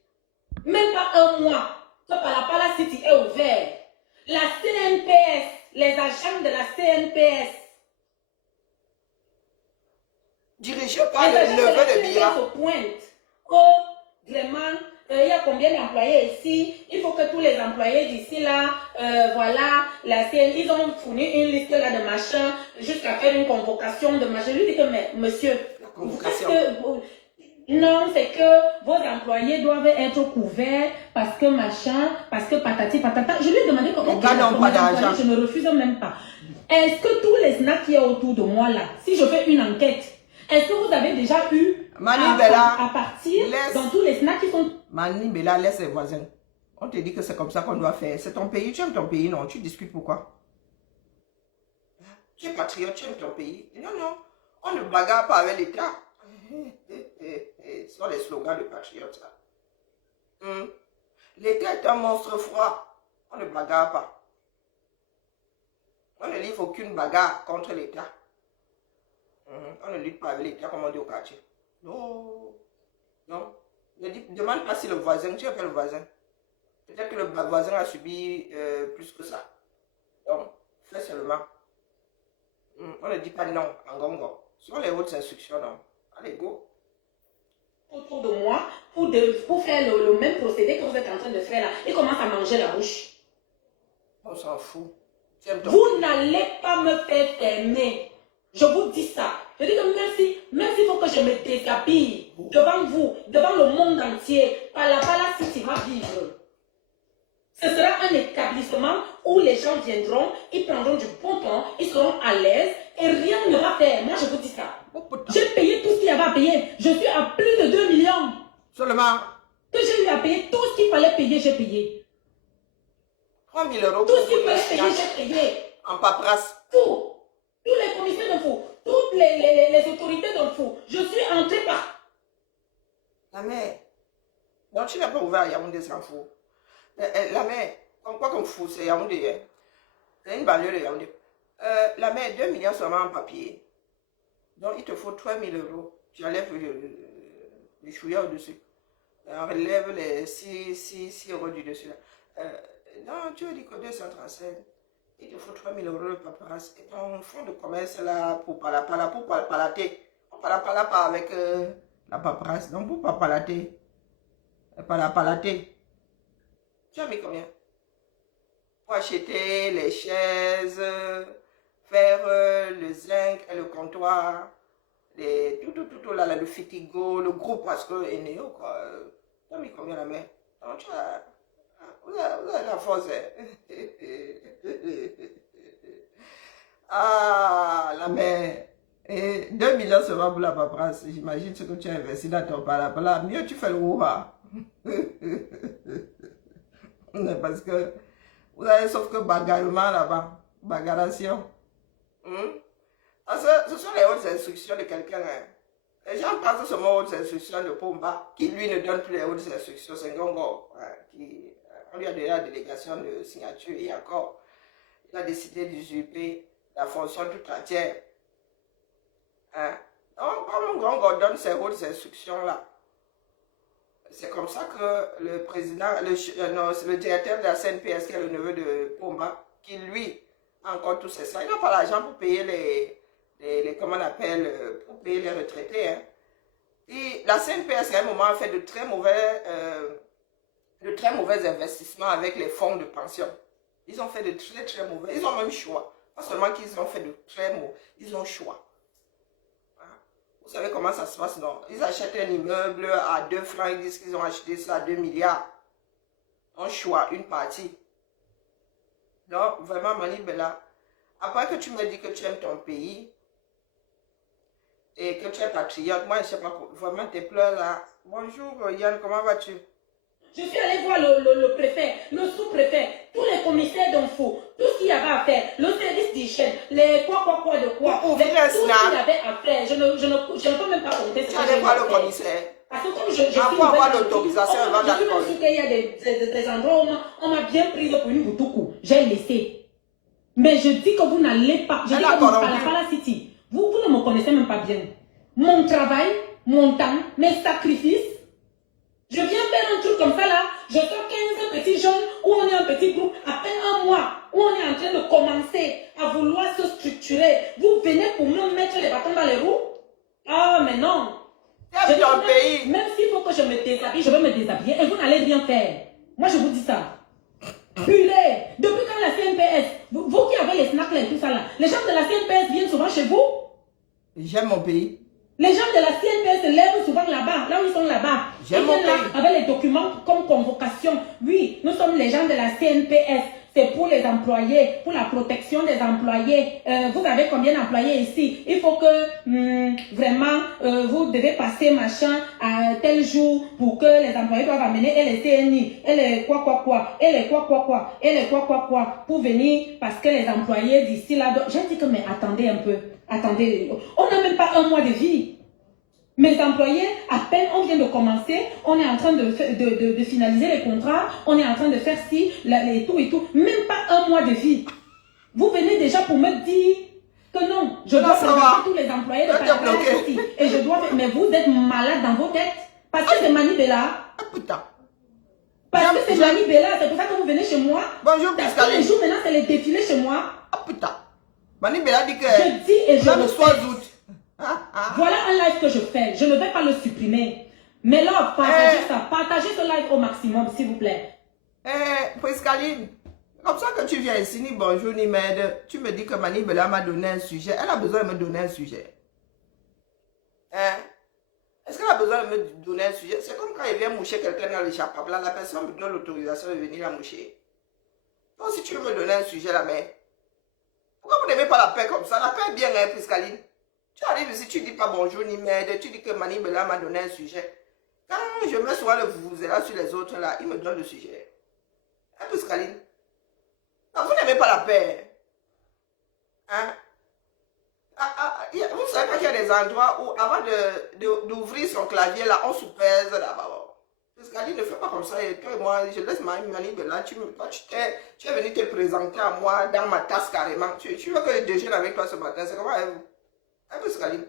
Même pas un mois que Palapala City est ouvert. La CNPS, les agents de la CNPS. Dirigé par le neveu de Biya. Se pointe. Oh, vraiment, il y a combien d'employés ici? Il faut que tous les employés d'ici là, voilà, la CN, ils ont fourni une liste là de machins jusqu'à faire une convocation de machins. Je lui dis que, mais monsieur, la convocation. Non, c'est que vos employés doivent être couverts parce que machin, parce que patati patata. Je lui ai demandé comment je ne refuse même pas. Est-ce que tous les snacks qui sont autour de moi là, si je fais une enquête, est-ce que vous avez déjà eu à partir dans tous les snacks qui sont... Mani Bella, laisse les voisins. On te dit que c'est comme ça qu'on doit faire. C'est ton pays, tu aimes ton pays, non? Tu discutes pourquoi? Tu es patriote, tu aimes ton pays. Non, non, on ne bagarre pas avec l'État. Ce sont les slogans de patriotes. L'État est un monstre froid. On ne bagarre pas. On ne livre aucune bagarre contre l'État. On ne lutte pas avec l'État comme on dit au quartier. Non. Non. Ne demande pas si le voisin, tu appelles le voisin. Peut-être que le voisin a subi plus que ça. Donc, fais seulement. On ne dit pas non en gongo. Ce sont les hautes instructions, non. Allez, go. Autour de moi, pour faire le même procédé que vous êtes en train de faire là. Il commence à manger la bouche. On s'en fout. Vous n'allez pas me faire fermer. Je vous dis ça. Je dis que même s'il faut que je me déshabille devant vous, devant le monde entier, par la City va vivre. Ce sera un établissement où les gens viendront, ils prendront du bon temps, ils seront à l'aise et rien ne va faire. Moi, je vous dis ça. J'ai payé tout ce qu'il y avait à payer. Je suis à plus de 2 millions. Seulement. Que j'ai eu à payer, tout ce qu'il fallait payer, j'ai payé. 3 000 euros. Tout ce qu'il fallait payer, j'ai payé. En paperasse. Tout. Tous les commissaires d'info, toutes les autorités d'info. Je suis entrée par... La mère. Non, tu n'as pas ouvert Yaoundé sans fou. La mère, quoi qu'on fout, c'est Yaoundé. C'est une banlieue de Yaoundé. La mère, 2 millions seulement en papier. Donc, il te faut 3 000 euros. Tu enlèves les chouillards au-dessus. On relève les 6 euros du dessus. Non, tu as dit que 237. Il te faut 3 000 euros de paperasse. Et ton fonds de commerce là, pour palater. On parle pas avec la paperasse. Donc, pour palater. Tu as mis combien? Pour acheter les chaises, faire le zinc et le comptoir, tout là, le fitigo, le groupe parce que Eneo, quoi. Tu as mis combien la main? Donc, tu as... Vous avez la force. Ah, la mère. Et 2 millions seulement pour la paperasse. J'imagine ce que tu as investi dans ton parapluie. Mieux tu fais le rouha. Parce que vous avez sauf que bagarrement là-bas. Bagaration. Ce sont les hautes instructions de quelqu'un. Les gens pensent seulement aux hautes instructions de Pomba, qui lui ne donne plus les hautes instructions. C'est Ngongo. On lui a donné la délégation de signature et encore, il a décidé d'usurper la fonction toute entière. Donc, comme Ngongo donne ces hautes instructions-là, c'est comme ça que le président, le directeur de la CNPS, qui est le neveu de Pomba, qui lui a encore tous ces ça, il n'a pas l'argent pour payer comment on appelle, pour payer les retraités. Et la CNPS, à un moment, a fait de très mauvais investissements avec les fonds de pension. Ils ont fait de très mauvais, ils ont même choix. Pas seulement qu'ils ont fait de très mauvais, ils ont choix. Vous savez comment ça se passe, non? Ils achètent un immeuble à 2 francs, ils disent qu'ils ont acheté ça à 2 milliards. On choisit une partie. Donc, vraiment, Mani Bella, après que tu me dis que tu aimes ton pays et que tu es patriote, moi, je ne sais pas, vraiment, tes pleurs là. Bonjour, Yann, comment vas-tu? Je suis allée voir le préfet, le sous-préfet, tous les commissaires d'info, tout ce qu'il y avait à faire, le service d'hygiène, les quoi de quoi, tout ce qu'il y avait à faire. Je ne peux même pas compter. Tu allais voir le commissaire. Parce que comme je suis avoir l'autorisation avant d'accord. Je suis qu'il y a des endroits où on m'a bien prise pour une boutoukou. J'ai laissé. Mais je dis que vous n'allez pas. Je dis que vous n'allez pas la City. Vous ne me connaissez même pas bien. Mon travail, mon temps, mes sacrifices. Je viens faire un truc comme ça là, je sors 15 petits jeunes où on est un petit groupe, à peine un mois mois où on est en train de commencer à vouloir se structurer, vous venez pour me mettre les bâtons dans les roues? Ah, mais non. C'est ton pays. Même s'il faut que je me déshabille, je vais me déshabiller et vous n'allez rien faire. Moi, je vous dis ça. Purée. Depuis quand la CNPS, vous qui avez les snacks et tout ça là, les gens de la CNPS viennent souvent chez vous? J'aime mon pays. Les gens de la CNPS se lèvent souvent là-bas, là où ils sont là-bas. J'aime mon pays. Avec les documents comme convocation. Oui, nous sommes les gens de la CNPS. C'est pour les employés, pour la protection des employés. Vous avez combien d'employés ici? Il faut que vraiment vous devez passer machin à tel jour pour que les employés doivent amener et les CNI, et les quoi, et les quoi, et les quoi, pour venir parce que les employés d'ici là. J'ai dit que mais attendez un peu, attendez, on n'a même pas un mois de vie. Mes employés, à peine on vient de commencer, on est en train de finaliser les contrats, on est en train de faire ci, et tout, même pas un mois de vie. Vous venez déjà pour me dire que non, je dois présenter tous les employés de Paradise ici. Et je dois, mais vous êtes malade dans vos têtes. Parce que c'est Mani Bella. Ah putain. Parce que c'est Mani Bella, c'est pour ça que vous venez chez moi. Bonjour, Parce que les jours maintenant, c'est les défilés chez moi. Ah putain. Mani Bella dit que... Je dis et je le le 3 fais. août. Voilà un live que je fais. Je ne vais pas le supprimer. Mais là, partagez ça. Partagez ce live au maximum, s'il vous plaît. Priscaline, comme ça que tu viens ici, ni bonjour, ni merde, tu me dis que Mani Bella m'a donné un sujet. Elle a besoin de me donner un sujet. Hein? Est-ce qu'elle a besoin de me donner un sujet? C'est comme quand il vient moucher quelqu'un dans l'échappable. La personne me donne l'autorisation de venir la moucher. Donc, si tu veux me donner un sujet, la mère, pourquoi vous n'aimez pas la paix comme ça? La paix est bien, hein, Priscaline. Tu arrives ici, tu dis pas bonjour ni merde, tu dis que Mani Bella m'a donné un sujet. Quand je mets souvent le vous-là sur les autres, là, il me donne le sujet. Un peu Scaline. Non, vous n'aimez pas la paix. Hein? Vous savez qu'il y a des endroits où, avant d'ouvrir son clavier, là, on sous-pèse là-bas. Scaline, ne fais pas comme ça. Et toi et moi, je laisse Mani Bella. Tu es venu te présenter à moi dans ma tasse carrément. Tu veux que je déjeune avec toi ce matin? C'est comment avec vous? Un peu Scaline.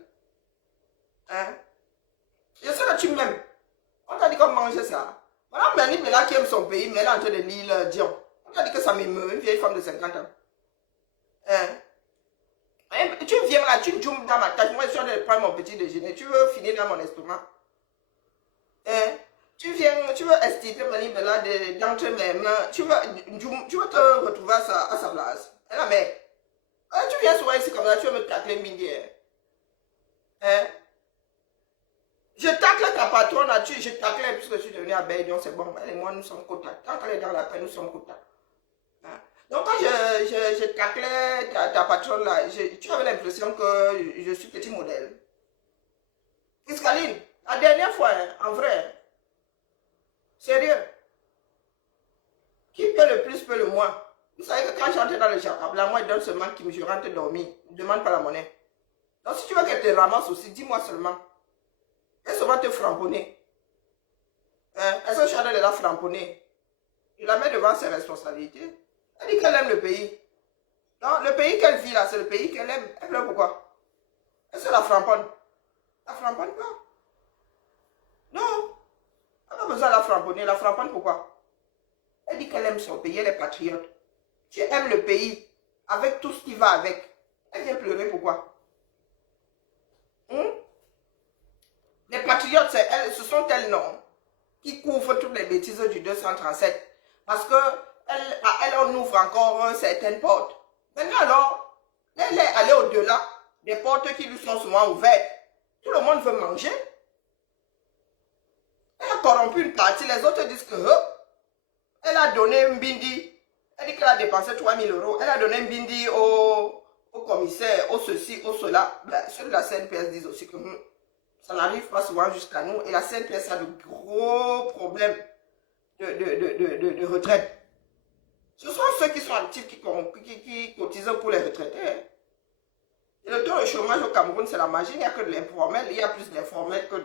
Hein? Je sais que tu m'aimes. On t'a dit qu'on mangeait ça. Voilà Mani Bella qui aime son pays, mais elle est en train de lire le Dion. On t'a dit que ça m'émeut, une vieille femme de 50 ans. Hein? Tu viens là, tu joues dans ma tâche. Moi, je suis en train de prendre mon petit déjeuner. Tu veux finir dans mon estomac? Hein? Tu veux estimer Mani Bella d'entre mes mains. Tu veux te retrouver à sa place. Et la mère. Tu viens souvent ici comme ça, tu veux me tacler midi. Hein? Je tacle ta patronne là-dessus, je tacle puisque je suis devenu à Bédion, c'est bon. Elle et moi, nous sommes quota. Tant qu'elle est dans la paix, nous sommes quota. Hein? Donc quand je taclais ta patronne là, tu avais l'impression que je suis petit modèle. Iscaline, la dernière fois, hein, en vrai, sérieux, qui peut le plus peut le moins. Vous savez que quand j'entre dans le jacab, là, moi, il donne seulement qui je rentre dormir. Ne demande pas la monnaie. Donc si tu veux qu'elle te ramasse aussi, dis-moi seulement. Elle se va te framponner. Hein? Est-ce que Chanel est là framponner? Il la met devant ses responsabilités. Elle dit qu'elle aime le pays. Non, le pays qu'elle vit là, c'est le pays qu'elle aime. Elle pleure pourquoi? Est-ce que la framponne? La framponne pas. Non. Elle n'a pas besoin de la framponner. La framponne pourquoi? Elle dit qu'elle aime son pays, elle est patriote. Tu aimes le pays avec tout ce qui va avec. Elle vient pleurer pourquoi? Les patriotes, ce sont elles, non, qui couvrent toutes les bêtises du 237. Parce qu'elle en ouvre encore certaines portes. Maintenant alors, elle est allée au-delà des portes qui lui sont souvent ouvertes. Tout le monde veut manger. Elle a corrompu une partie, les autres disent que elle a donné un bindi. Elle dit qu'elle a dépensé 3 000 €. Elle a donné un bindi au commissaire, au ceci, au cela. Ben, ceux de la CNPS disent aussi que ça n'arrive pas souvent jusqu'à nous. Et la CNPS a de gros problèmes de retraite. Ce sont ceux qui sont actifs qui cotisent pour les retraités. Et le taux de chômage au Cameroun, c'est la magie. Il n'y a que de l'informel. Il y a plus d'informel que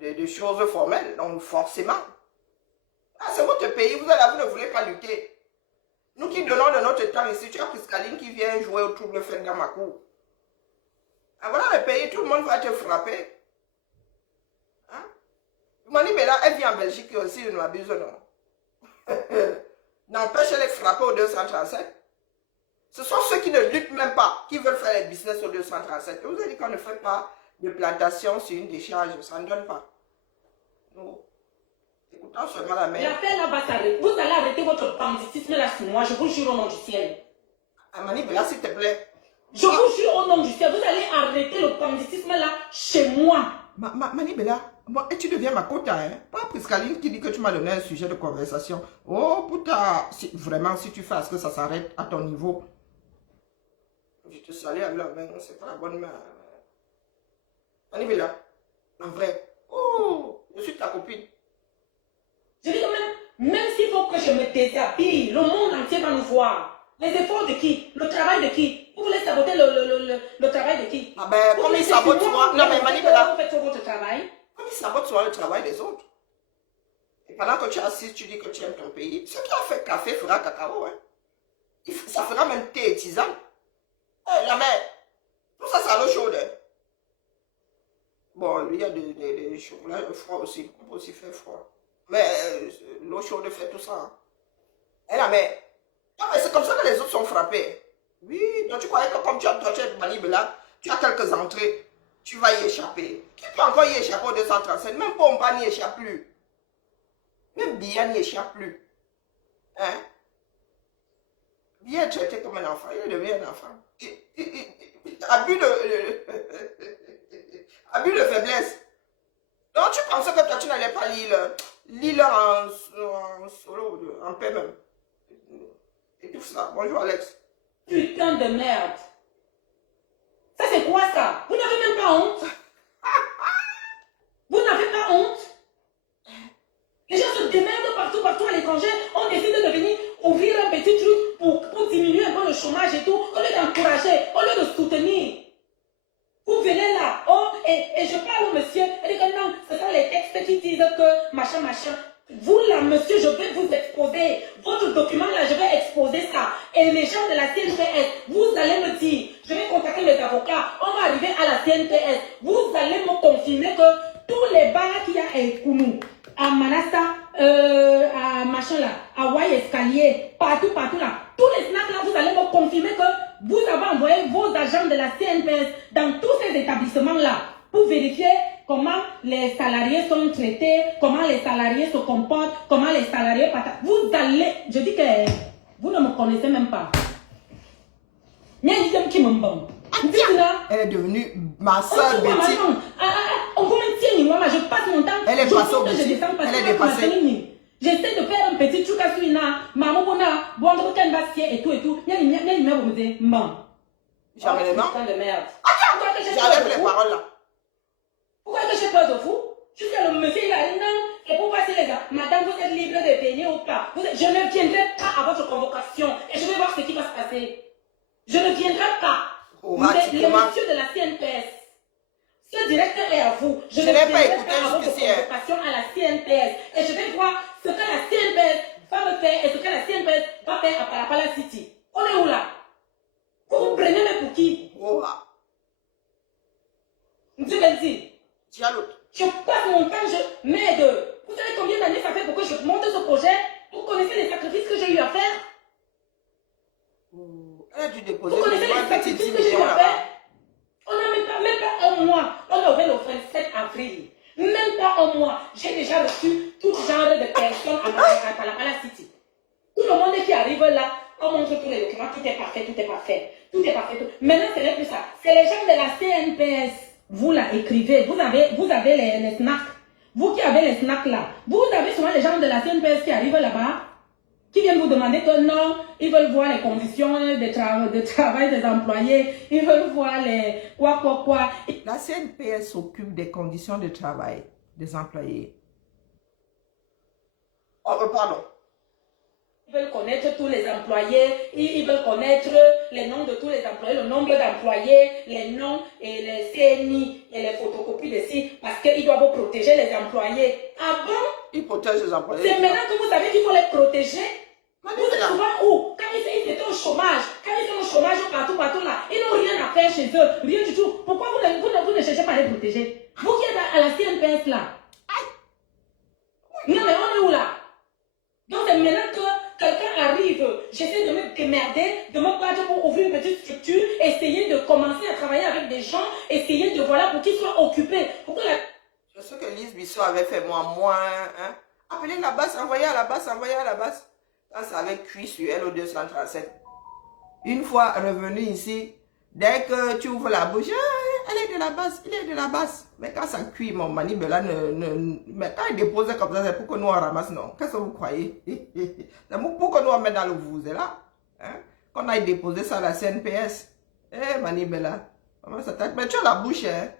de choses formelles. Donc forcément. C'est votre pays. Vous ne voulez pas lutter. Nous qui donnons de notre temps ici, tu as Priscaline qui vient jouer au trouble fait dans ma cour. Voilà le pays, tout le monde va te frapper. Hein? Mani Bella, elle vit en Belgique aussi, je ne m'abuse, non. n'empêche les frapper au 237. Ce sont ceux qui ne luttent même pas, qui veulent faire les business au 237. Je vous ai dit qu'on ne fait pas de plantation sur une décharge, ça ne donne pas. Non. Écoutons seulement la mère. L'appel là va s'arrêter. Vous allez arrêter votre banditisme là sur moi, je vous jure au nom du ciel. Amani Bella, s'il te plaît. Je vous jure au nom du ciel, vous allez arrêter le banditisme là chez moi. Mani Bella, bon, et tu deviens ma quota, hein? Pas Priscaline qui dit que tu m'as donné un sujet de conversation. Oh putain, vraiment, si tu fais à ce que ça s'arrête à ton niveau. Je te salue avec la main, c'est pas la bonne main. Mani Bella, en vrai. Oh, je suis ta copine. Je dis quand même s'il faut que je me déshabille, le monde entier va nous voir. Les efforts de qui? Le travail de qui? Vous voulez saboter le travail de qui? Ah ben, comme il sabote souvent. Non, mais Mani Bella. Vous faites votre travail. Comme il sabote souvent le travail des autres. Et pendant que tu es assis, tu dis que tu aimes ton pays. Ce qui a fait café fera cacao, hein. Ça fera même thé et tisane. Eh, la mère. Tout ça, c'est à l'eau chaude, hein. Bon, lui, il y a des chocolats froids aussi. On peut aussi faire froid. Mais l'eau chaude fait tout ça. Hein. Et la mère. Non, mais c'est comme ça que les autres sont frappés. Oui, donc tu croyais que comme tu as Mani Bella, tu as quelques entrées, tu vas y échapper. Qui peut encore y échapper au 237? Même Pomba n'y échappe plus. Même Bia n'y échappe plus. Hein? Bia est traité comme un enfant, il devient un enfant. Abus de faiblesse. Donc tu pensais que toi tu n'allais pas lire en solo, en paix même. Et tout ça. Bonjour Alex. Putain de merde. Ça c'est quoi ça? Vous n'avez même pas honte? Vous n'avez pas honte? Les gens se démerdent partout à l'étranger. On décide de venir ouvrir un petit truc pour diminuer un peu le chômage et tout. Au lieu d'encourager, au lieu de soutenir. Vous venez là, oh, et je parle au monsieur, et dit que non, ce sont les textes qui disent que machin. Vous là, monsieur, je vais vous exposer. Votre document là, je vais exposer ça. Et les gens de la CNPS, vous allez me dire, je vais contacter les avocats, on va arriver à la CNPS. Vous allez me confirmer que tous les bars qu'il y a à Kounou, à Manassa, à machin là, à Wai Escalier, partout là, tous les snacks là, vous allez me confirmer que vous avez envoyé vos agents de la CNPS dans tous ces établissements là pour vérifier comment les salariés sont traités, comment les salariés se comportent, comment les salariés partagent. Vous allez, je dis que vous ne me connaissez même pas. Elle est devenue ma soeur Betty. On vous maintient, moi, je passe mon temps. Elle est passée au Betty. Elle est dépassée. J'essaie de faire un petit truc à Suina, maman bona, bon de Bastien et tout. Il y a une mère vous me dit, maman. J'enlève de merde. J'enlève les paroles là. Pourquoi que j'ai peur de vous? Je suis le monsieur, il a dit non. Et pour passer les gars, madame, vous êtes libre de venir ou pas? Je ne viendrai pas à votre convocation et je vais voir ce qui va se passer. Je ne viendrai pas. Le monsieur de la CNPS. Ce directeur est à vous. Je ne n'ai viendrai pas écouté pas à votre convocation à la CNPS. Et je vais voir ce que la CNPS va me faire et ce que la CNPS va faire à Parapala City. On est où là? Vous vous prenez mais pour qui? Monsieur Benzi. Je passe mon temps, je m'aide. Vous savez combien d'années ça fait pour que je monte ce projet? Vous connaissez les sacrifices que j'ai eu à faire? Elle a dû déposer vous connaissez les sacrifices que j'ai eu à faire? On n'a même pas un mois. On a ouvert le 27 avril. Même pas un mois. J'ai déjà reçu tout genre de personnes à Palapala City. Tout le monde qui arrive là, on montre tous les documents. Tout est parfait, tout est parfait. Tout est parfait. Maintenant, ce n'est plus ça. C'est les gens de la CNPS. Vous là, écrivez. Vous avez les snacks. Vous qui avez les snacks là. Vous avez souvent les gens de la CNPS qui arrivent là-bas, qui viennent vous demander que non, ils veulent voir les conditions de travail des employés. Ils veulent voir les quoi. La CNPS s'occupe des conditions de travail des employés. Oh, pardon. Ils veulent connaître tous les employés, ils veulent connaître les noms de tous les employés, le nombre d'employés, les noms et les CNI et les photocopies de sites, parce qu'ils doivent protéger les employés. Ah bon? Ils protègent les employés. C'est maintenant que vous savez qu'il faut les protéger. Vous êtes souvent où? Quand ils étaient au chômage, quand ils sont au chômage partout là, ils n'ont rien à faire chez eux, rien du tout. Pourquoi vous ne cherchez pas à les protéger? Vous qui êtes à la CNPS là. Non mais on est où là? Donc c'est maintenant que quelqu'un arrive, j'essaie de me démerder, de me battre pour ouvrir une petite structure, essayer de commencer à travailler avec des gens, essayer de, voilà, pour qu'ils soient occupés. C'est ce que Lise Bissot avait fait, moi, hein. Appelez la basse, envoyez à la basse, envoyez à la basse. Quand ça avait cuit sur LO 237. Une fois revenu ici, dès que tu ouvres la bouche, ah, elle est de la basse, il est de la basse. Mais quand ça cuit, mon manibela mais quand il dépose comme ça, c'est pour que nous on ramasse, non. Qu'est-ce que vous croyez? C'est pour que nous on mette dans le vous, là. Hein? Qu'on aille déposer ça à la CNPS. Eh, manibela. Mais tu as la bouche, hein?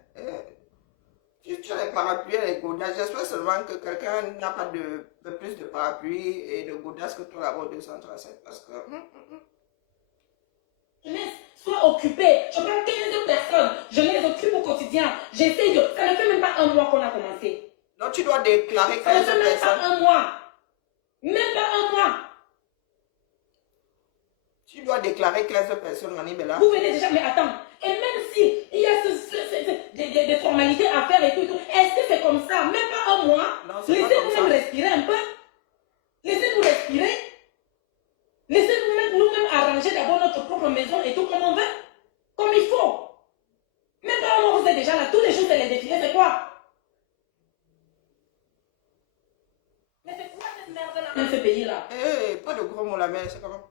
Tu as les parapluies et les godasses. J'espère seulement que quelqu'un n'a pas plus de parapluies et de godasses que toi là-bas 237. Parce que... Sois occupé. Je prends 15 personnes. Je les occupe au quotidien. J'essaie de... Ça ne fait même pas un mois qu'on a commencé. Non, tu dois déclarer 15 personnes. Ça ne fait même pas un mois. Même pas un mois. Tu dois déclarer 15 personnes, Manibela. Vous venez déjà, mais attends. Et même si il y a des formalités à faire et tout, est-ce que c'est comme ça? Même pas un mois. Laissez-nous même respirer un peu. Laissez-nous respirer. Laissez-nous nous-mêmes arranger d'abord notre propre maison et tout comme on veut. Comme il faut. Même pas un mois, vous êtes déjà là. Tous les jours, c'est les défilés, c'est quoi? Mais c'est quoi cette merde-là dans ce pays-là? Eh, pas de gros mots là, mais c'est comment?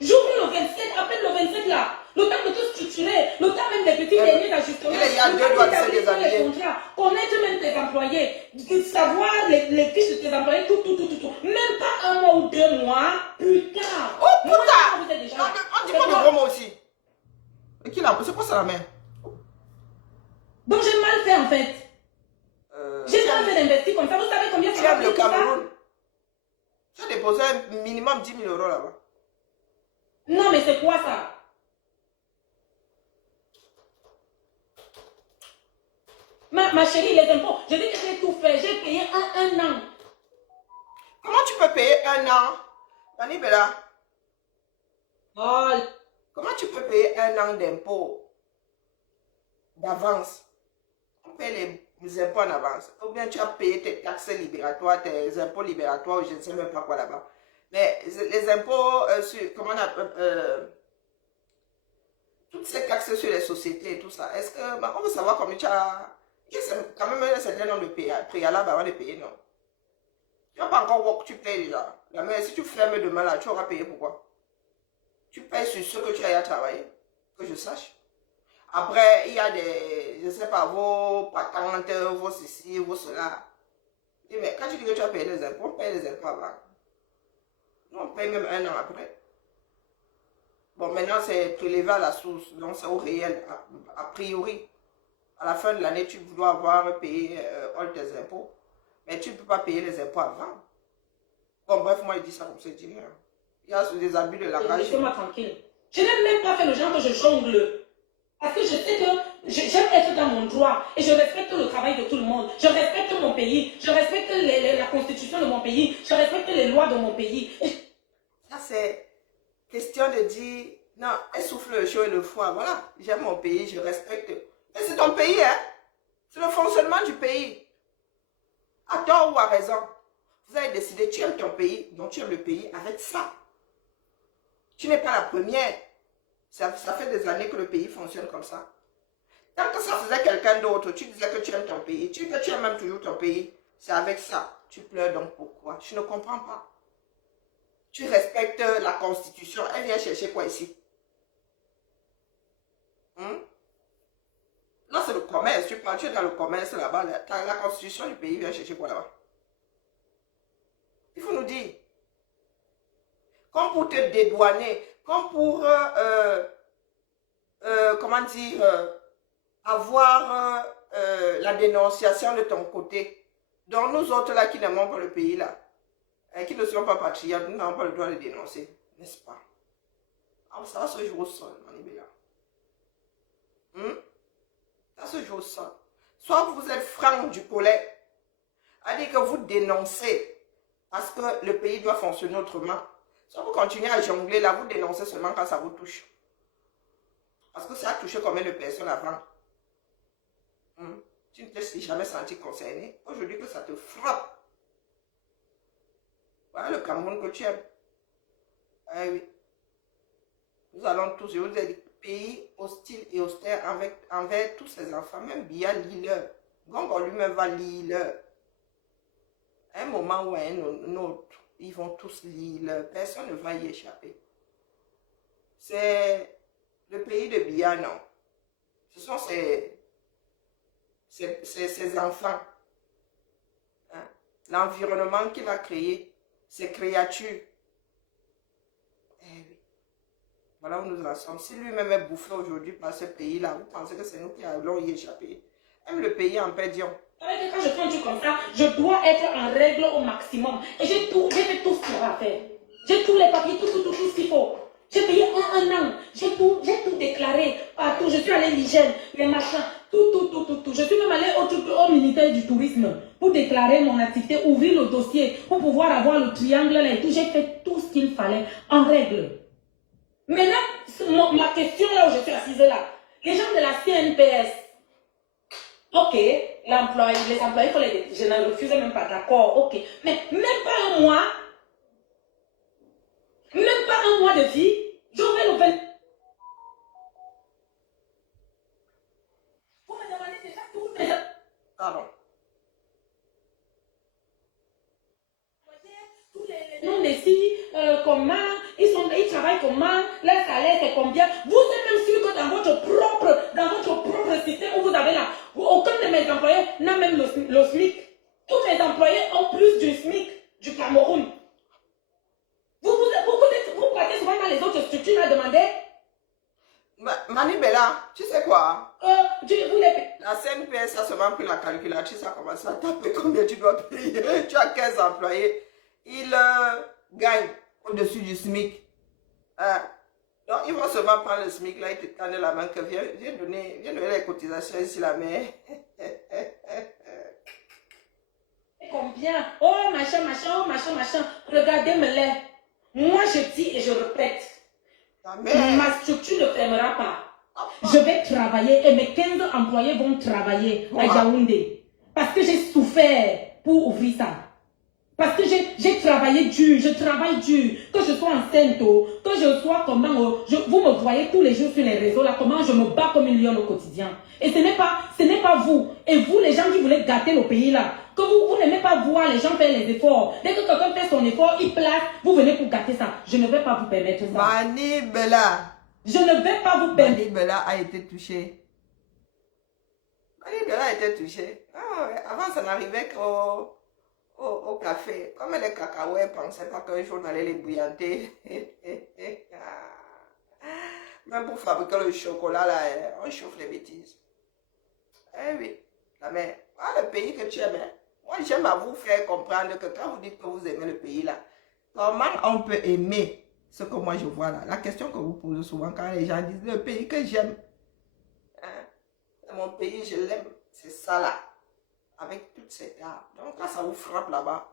J'ouvre le 27, appelle le 27 là. Le temps de tout structurer, le temps même des petits derniers d'ajustement. Il y a deux doigts de se déshabiller. Connaître même tes employés, de savoir les fiches de tes employés, tout. Même pas un mois ou 2 mois, putain. Oh putain! On dit pas de gros mots aussi. Et qui là? C'est quoi ça la main? Donc j'ai mal fait en fait. J'ai mal fait d'investir comme ça. Vous savez combien ça va le Cameroun? Tu as déposé un minimum 10 000 € là-bas. Non, mais c'est quoi ça? Ma chérie, les impôts, je dis que j'ai tout fait. J'ai payé un an. Comment tu peux payer un an? Manibela. Oh. Comment tu peux payer un an d'impôts d'avance? On paye les impôts en avance. Ou bien tu as payé tes taxes libératoires, tes impôts libératoires, je ne sais même pas quoi là-bas. Mais les impôts sur, comment on appelle, toutes ces taxes sur les sociétés et tout ça, est-ce que, on veut savoir combien tu as, il y a quand même un certain nombre de préalables avant de payer, non? Tu n'as pas encore work, tu payes déjà. Mais si tu fermes demain là, tu auras payé pourquoi? Tu payes sur ce que tu as travaillé, que je sache. Après, il y a des, je ne sais pas, vos patentes, vos ceci, vos cela. Mais quand tu dis que tu as payé les impôts, on paye les impôts avant. Nous, on paye même un an après. Bon, maintenant, c'est prélevé à la source, donc c'est au réel, a priori. À la fin de l'année, tu dois avoir payé all tes impôts. Mais tu ne peux pas payer les impôts avant. Bon, bref, moi, je dis ça comme ça, je dis rien. Il y a des abus de langage. Laissez-moi tranquille. Je n'ai même pas fait le genre que je jongle. Parce que je sais que j'aime être dans mon droit. Et je respecte le travail de tout le monde. Je respecte mon pays. Je respecte la constitution de mon pays. Je respecte les lois de mon pays. Ça, c'est question de dire, non, elle souffle le chaud et le froid. Voilà, j'aime mon pays, je respecte. Mais c'est ton pays, hein. C'est le fonctionnement du pays. À tort ou à raison. Vous avez décidé, tu aimes ton pays, donc tu aimes le pays avec ça. Tu n'es pas la première. Ça fait des années que le pays fonctionne comme ça. Tant que ça faisait quelqu'un d'autre, tu disais que tu aimes ton pays. Tu dis que tu aimes même toujours ton pays. C'est avec ça. Tu pleures donc pourquoi? Je ne comprends pas. Tu respectes la constitution. Elle vient chercher quoi ici? Là, c'est le commerce. Tu es dans le commerce là-bas. La constitution du pays vient chercher quoi là-bas? Il faut nous dire. Comme pour te dédouaner, comme pour, comment dire, avoir la dénonciation de ton côté. Donc nous autres là qui n'aimons pas le pays là, qui ne sont pas patriotes, nous n'avons pas le droit de dénoncer, n'est-ce pas? Alors ça va se jouer au sol, Manibela. Ça se joue au sol. Soit vous êtes franc du collet, à dire que vous dénoncez parce que le pays doit fonctionner autrement. Soit vous continuez à jongler là, vous dénoncez seulement quand ça vous touche. Parce que ça a touché combien de personnes avant? Tu ne t'es jamais senti concerné. Aujourd'hui que ça te frappe. Voilà le Cameroun que tu aimes. Eh oui. Nous allons tous, je vous ai dit, pays hostile et austère envers tous ses enfants. Même Biya lit-leur. Gongo lui-même va lire-leur. Un moment ou un autre, ils vont tous lire. Personne ne va y échapper. C'est le pays de Biya, non. Ce sont ses enfants. Hein? L'environnement qu'il a créé, ses créatures. Eh oui. Voilà où nous en sommes. Si lui-même est bouffé aujourd'hui par ce pays-là, vous pensez que c'est nous qui allons y échapper? Même le pays en perdition. Quand je fais un truc comme ça, je dois être en règle au maximum. Et j'ai fait tout ce qu'il y a à faire. J'ai tous les papiers, tout ce qu'il faut. J'ai payé un an. J'ai tout déclaré partout. Je suis allée à l'hygiène, les machins, tout. Je suis même allée au ministère du tourisme pour déclarer mon activité, ouvrir le dossier pour pouvoir avoir le triangle là et tout. J'ai fait tout ce qu'il fallait en règle. Maintenant, ma question là où je suis assise là, les gens de la CNPS, ok, les employés, je ne refuse même pas, d'accord, ok, mais même pas un mois de vie, j'aurai le 20. Vous me demandez déjà tout, mais... Pardon. Tous les noms des filles, comment, ils travaillent comment, leur salaire c'est combien. Vous êtes même sûr que dans votre propre système où vous avez là, aucun de mes employés n'a même le SMIC. Tous mes employés ont plus du SMIC du Cameroun. Vous partez souvent dans les autres structures à demander. Mani Bella, tu sais quoi? La CNPS a seulement pris la calculatrice, a commencé à taper combien tu dois payer. Tu as 15 employés. Ils gagnent au-dessus du SMIC. Donc, ils vont seulement prendre le SMIC là, ils te tendent la main que viens donner les cotisations ici, la main. Combien? Oh, machin. Regardez-moi-les. Moi, je dis et je répète. Ma structure ne fermera pas. Je vais travailler et mes 15 employés vont travailler à Yaoundé. Parce que j'ai souffert pour ouvrir ça. Parce que j'ai travaillé dur, je travaille dur. Que je sois enceinte, que je sois comment, vous me voyez tous les jours sur les réseaux là, comment je me bats comme une lionne au quotidien. Et ce n'est pas vous. Et vous, les gens qui voulez gâter le pays là, que vous n'aimez pas voir les gens faire les efforts. Dès que quelqu'un fait son effort, il place, vous venez pour gâter ça. Je ne vais pas vous permettre ça. Mani Bella. Je ne vais pas vous permettre. Mani Bella a été touchée. Mani Bella a été touchée. Avant, ça n'arrivait qu'au café. Comme les cacahuètes ne pensaient pas qu'un jour on allait les bouillanter. Même pour fabriquer le chocolat, là, on chauffe les bêtises. Eh oui, la mère. Le pays que tu aimes, hein? Moi, j'aime à vous faire comprendre que quand vous dites que vous aimez le pays là, comment on peut aimer ce que moi je vois là? La question que vous posez souvent quand les gens disent le pays que j'aime, hein? Mon pays, je l'aime, c'est ça là, avec toute cette art. Donc quand ça vous frappe là-bas,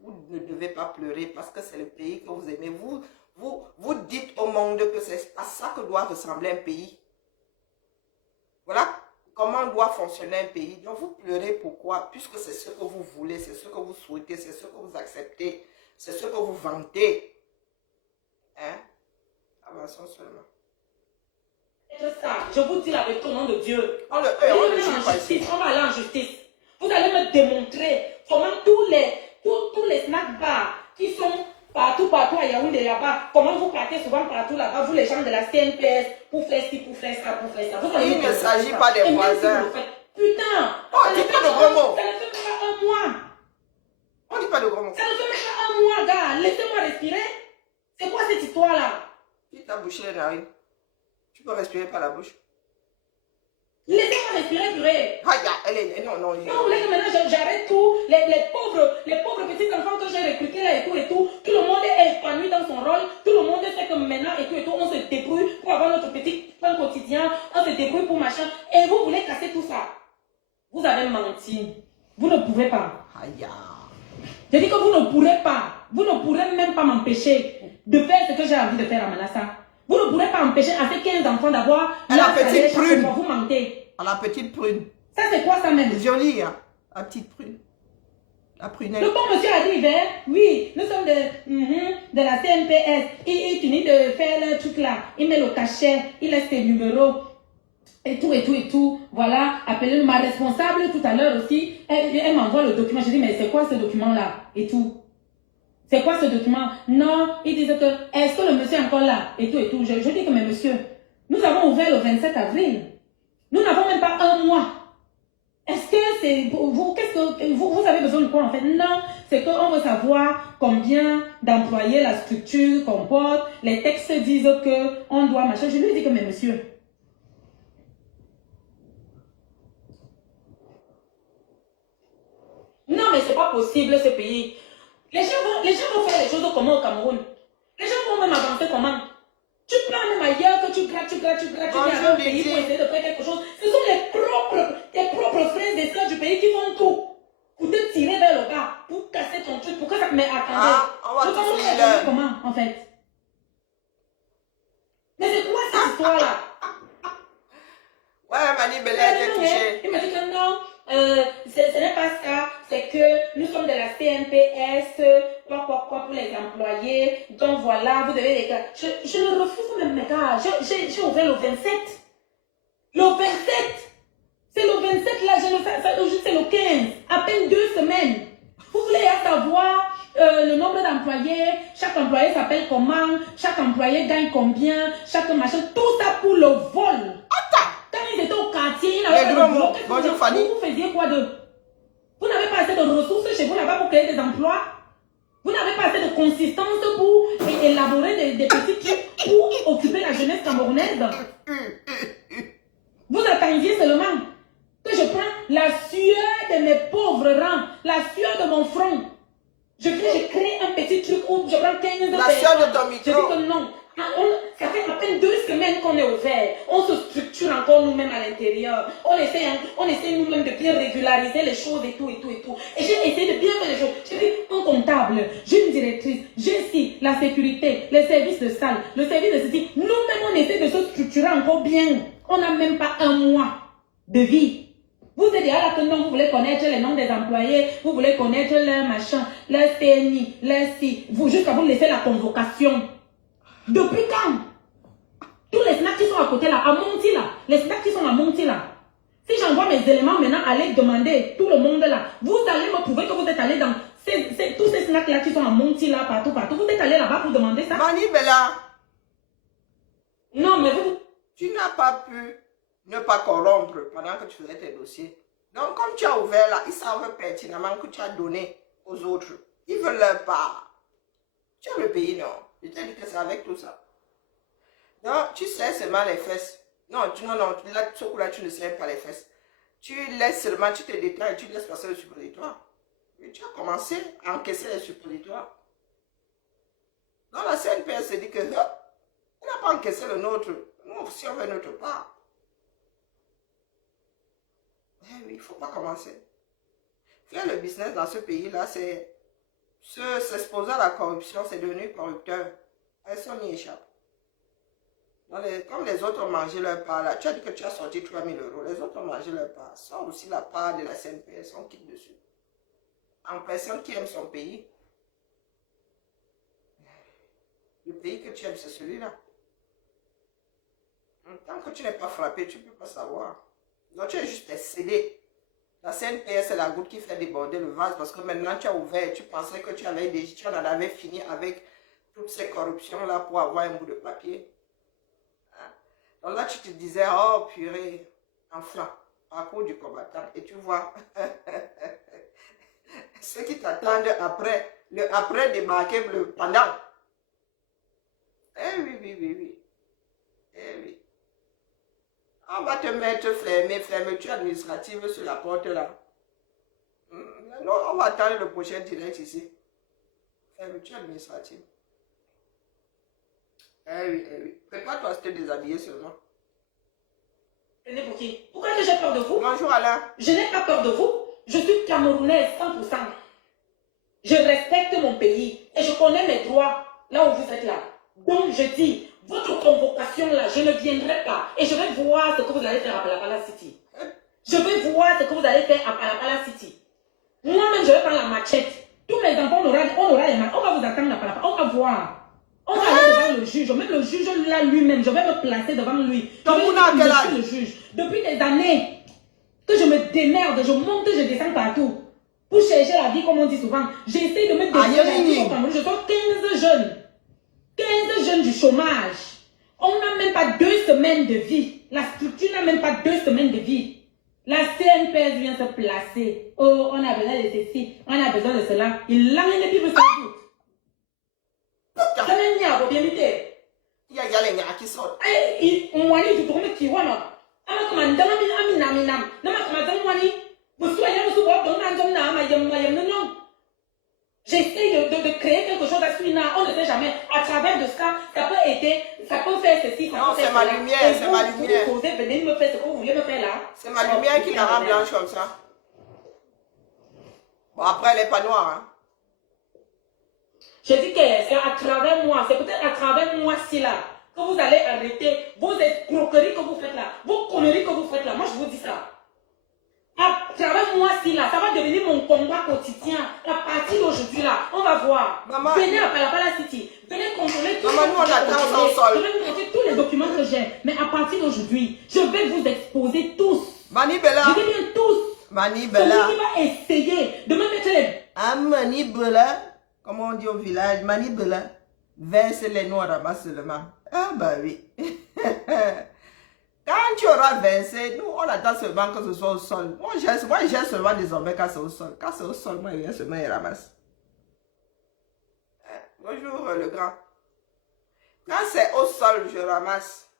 vous ne devez pas pleurer parce que c'est le pays que vous aimez. Vous dites au monde que c'est à ça que doit ressembler un pays. Voilà comment doit fonctionner un pays. Donc vous pleurez pourquoi? Puisque c'est ce que vous voulez, c'est ce que vous souhaitez, c'est ce que vous acceptez, c'est ce que vous vantez. Hein? Avançons seulement. C'est ça. Je vous dis la vérité au nom de Dieu. On le juge pas ici. On va aller en justice. Vous allez me démontrer comment tous les snack bars qui sont partout à Yaoundé là-bas, comment vous partez souvent partout là-bas, vous les gens de la CNPS, pour faire ci, pour faire ça. Il ne s'agit pas des voisins. Putain! On ne dit pas de gros mots. Ça ne fait pas un mois. On ne dit pas de gros mots. Ça ne fait même pas un mois, gars. Laissez-moi respirer. C'est quoi cette histoire-là? Si tu as bouché les narines, tu peux respirer par la bouche. Laissez-moi respirer, purée. Non. Non, vous voulez que maintenant j'arrête tout. Les pauvres petits enfants que j'ai recrutés là et tout, tout le monde est épanoui dans son rôle. Tout le monde sait que maintenant et tout, on se débrouille pour avoir notre petit pain quotidien. On se débrouille pour machin. Et vous voulez casser tout ça. Vous avez menti. Vous ne pouvez pas. Je dis que vous ne pourrez pas. Vous ne pourrez même pas m'empêcher de faire ce que j'ai envie de faire à Manassa. Vous ne pourrez pas empêcher à ces 15 enfants d'avoir la petite prune. Vous mentez. À la petite prune. Ça, c'est quoi ça même? Jolie, hein? La petite prune. La prunelle. Le bon monsieur arrive, hein? Oui, nous sommes de la CNPS. Il finit de faire le truc là. Il met le cachet, il laisse ses numéros. Et tout. Voilà, appelez-le ma responsable tout à l'heure aussi. Elle m'envoie le document. Je dis, mais c'est quoi ce document-là? Et tout. C'est quoi ce document? Non, ils disent que, est-ce que le monsieur est encore là? Et tout. Je dis que, mais monsieur, nous avons ouvert le 27 avril. Nous n'avons même pas un mois. Est-ce que c'est vous, qu'est-ce que vous avez besoin de quoi en fait? Non, c'est qu'on veut savoir combien d'employés la structure comporte. Les textes disent qu'on doit machin. Je lui dis que, mais monsieur, non, mais c'est pas possible ce pays. Les gens vont faire les choses comment au Cameroun? Les gens vont même avancer comment? Tu prends même ailleurs que tu grattes un pays pour essayer de faire quelque chose. Ce sont tes propres frères et sœurs du pays qui font tout pour te tirer vers le bas, pour casser ton truc, pour que ça... Mais attendez, on va tout finir. Comment en fait? Mais c'est quoi cette histoire-là? Ouais, Mani Bella était touchée. Il m'a dit que non, ce n'est pas ça, c'est que nous sommes de la CNPS, quoi pour les employés, donc voilà, vous devez les gars. Je le refuse même, mes gars, j'ai ouvert le 27. Le 27, c'est le 27 là, c'est le 15, à peine 2 semaines. Vous voulez savoir le nombre d'employés, chaque employé s'appelle comment, chaque employé gagne combien, chaque machin, tout ça pour le vol. Quand ils étaient au quartier, ils n'avaient pas de boulot. Bonjour Fanny. Vous faisiez quoi d'eux? Vous n'avez pas assez de ressources chez vous là-bas pour créer des emplois? Vous n'avez pas assez de consistance pour élaborer des petits trucs pour occuper la jeunesse camerounaise? Vous attendiez seulement que je prenne la sueur de mes pauvres rangs, la sueur de mon front. Je crée un petit truc où je prends 15 personnes. La sueur de ton micro. Je dis que non. Ça fait à peine 2 semaines qu'on est ouvert. On se structure encore nous-mêmes à l'intérieur. On essaie nous-mêmes de bien régulariser les choses et tout. Et j'ai essayé de bien faire les choses. J'ai dit un comptable, j'ai une directrice, j'ai ici la sécurité, les services de salle, le service de ceci. Nous-mêmes, on essaie de se structurer encore bien. On n'a même pas un mois de vie. Vous êtes déjà là que non, vous voulez connaître les noms des employés, vous voulez connaître leur machin, leur CNI, leur si. Vous, jusqu'à vous laisser la convocation. Depuis quand? Tous les snacks qui sont à côté là, à Monti là, les snacks qui sont à Monti là. Si j'envoie mes éléments maintenant, allez demander tout le monde là. Vous allez me prouver que vous êtes allé dans tous ces snacks là qui sont à Monti là, partout. Vous êtes allé là-bas pour demander ça? Mani Bella. Non, mais vous... Tu n'as pas pu ne pas corrompre pendant que tu faisais tes dossiers. Donc, comme tu as ouvert là, ils savent pertinemment que tu as donné aux autres. Ils veulent leur part. Tu as le pays, non? Je t'ai dit que c'est avec tout ça. Non, tu sais seulement les fesses. Non, là, ce coup-là, tu ne sais pas les fesses. Tu laisses seulement, tu te détends et tu laisses passer le suppositoire. Et tu as commencé à encaisser les suppositoires. Dans la CNPS se dit que on n'a pas encaissé le nôtre. Nous aussi, on veut notre part. Eh oui, il ne faut pas commencer. Faire le business dans ce pays-là, c'est s'exposer à la corruption, c'est devenu corrupteur. Personne n'y échappe. Comme les autres ont mangé leur part, là, tu as dit que tu as sorti 3 000 €. Les autres ont mangé leur part. Sors aussi la part de la CNPS, on quitte dessus. En personne qui aime son pays. Le pays que tu aimes, c'est celui-là. Tant que tu n'es pas frappé, tu ne peux pas savoir. Donc tu es juste cédé. La CNPS, c'est la goutte qui fait déborder le vase parce que maintenant tu as ouvert, tu pensais que tu en avais fini avec toutes ces corruptions-là pour avoir un bout de papier. Hein? Donc là, tu te disais, oh purée, enfin, parcours du combattant. Et tu vois, ceux qui t'attendent après, le après débarquer le pendant. Eh oui. Eh oui. On va te mettre fermeture administrative sur la porte là. Non, on va attendre le prochain direct ici. Fermeture administrative. Eh oui. Prépare-toi à te déshabiller seulement. Prenez pour qui? Pourquoi que j'ai peur de vous? Bonjour Alain. Je n'ai pas peur de vous. Je suis camerounaise 100%. Je respecte mon pays et je connais mes droits là où vous êtes là. Donc je dis, votre convocation là, je ne viendrai pas et je vais voir ce que vous allez faire à Palapala City. Je vais voir ce que vous allez faire à Palapala City. Moi-même, je vais prendre la machette. Tous mes enfants, on aura les machettes. On va vous attendre là-bas. On va voir. On va aller devant le juge. Même le juge là lui-même, je vais me placer devant lui. Je suis le juge. Depuis des années que je me démerde, je monte, je descends partout. Pour chercher la vie, comme on dit souvent. J'essaie de me démerder la vie au Cameroun. Je sors 15 jeunes. 15 jeunes du chômage. On n'a même pas 2 semaines de vie. La structure n'a même pas 2 semaines de vie. La CNPS vient se placer. Oh, on a besoin de ceci, on a besoin de cela. Il l'a mis depuis ça. Ça n'est pas bien vite. Il y a les gars qui sortent. On va dire, tu tournes qui voit, non? J'essaie de créer quelque chose à celui-là. On ne sait jamais. À travers de ça, ça peut aider, ça peut faire ceci. Non, c'est ma lumière, c'est ma lumière. Vous posez, venez me faire ce que vous voulez me faire là. C'est ma lumière qui la rend blanche comme ça. Bon, après, elle n'est pas noire. Hein. Je dis que c'est à travers moi, c'est peut-être à travers moi si là, que vous allez arrêter vos escroqueries que vous faites là, vos conneries que vous faites là. Moi, je vous dis ça. À travers moi, si là, ça va devenir mon combat quotidien. À partir d'aujourd'hui là, on va voir. Maman, venez à Palapala City, venez contrôler tout. Maman, nous on attend au sol. Je vais vous montrer tous les documents que j'ai. Mais à partir d'aujourd'hui, je vais vous exposer tous. Mani Bella. Je vais bien tous. Mani Bella. Celui qui va essayer de me mettre les... Ah, Mani Bella, comme on dit au village, Mani Bella, verse les noix ramasse seulement. Ah bah oui. Quand tu auras versé, nous on attend seulement que ce soit au sol. Moi j'ai seulement désormais quand c'est au sol. Quand c'est au sol, moi il vient seulement et ramasse. Bonjour le grand. Quand c'est au sol, je ramasse.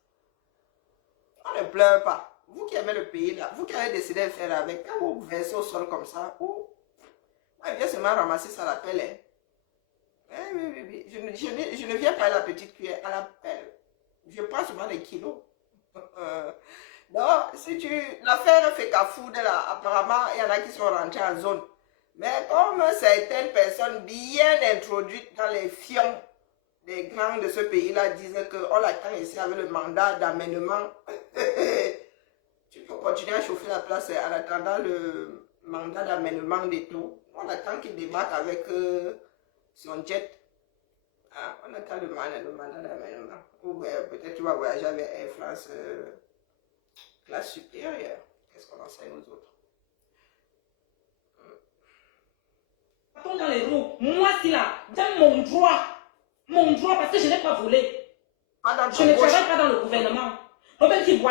On ne pleure pas. Vous qui aimez le pays là, vous qui avez décidé de faire avec, quand vous versez au sol comme ça, moi il vient seulement ramasser ça à la pelle. Hein. Oui. Je ne viens pas à la petite cuillère, à la pelle. Je prends seulement des kilos. Non, si tu... L'affaire fait cafou de là, apparemment, il y en a qui sont rentrés en zone. Mais comme certaines personnes bien introduites dans les fions des grands de ce pays-là disaient qu'on l'attend ici avec le mandat d'amènement, tu peux continuer à chauffer la place en attendant le mandat d'amènement des taux. On attend qu'il débarque avec son jet. Ah, on attend le mandat d'amènement. Ou peut-être tu vas voyager avec Air France classe supérieure. Qu'est-ce qu'on enseigne aux autres? Dans les roues, moi si là, dans mon droit, parce que je n'ai pas volé. Je ne travaille pas dans le gouvernement. On peut dire, il y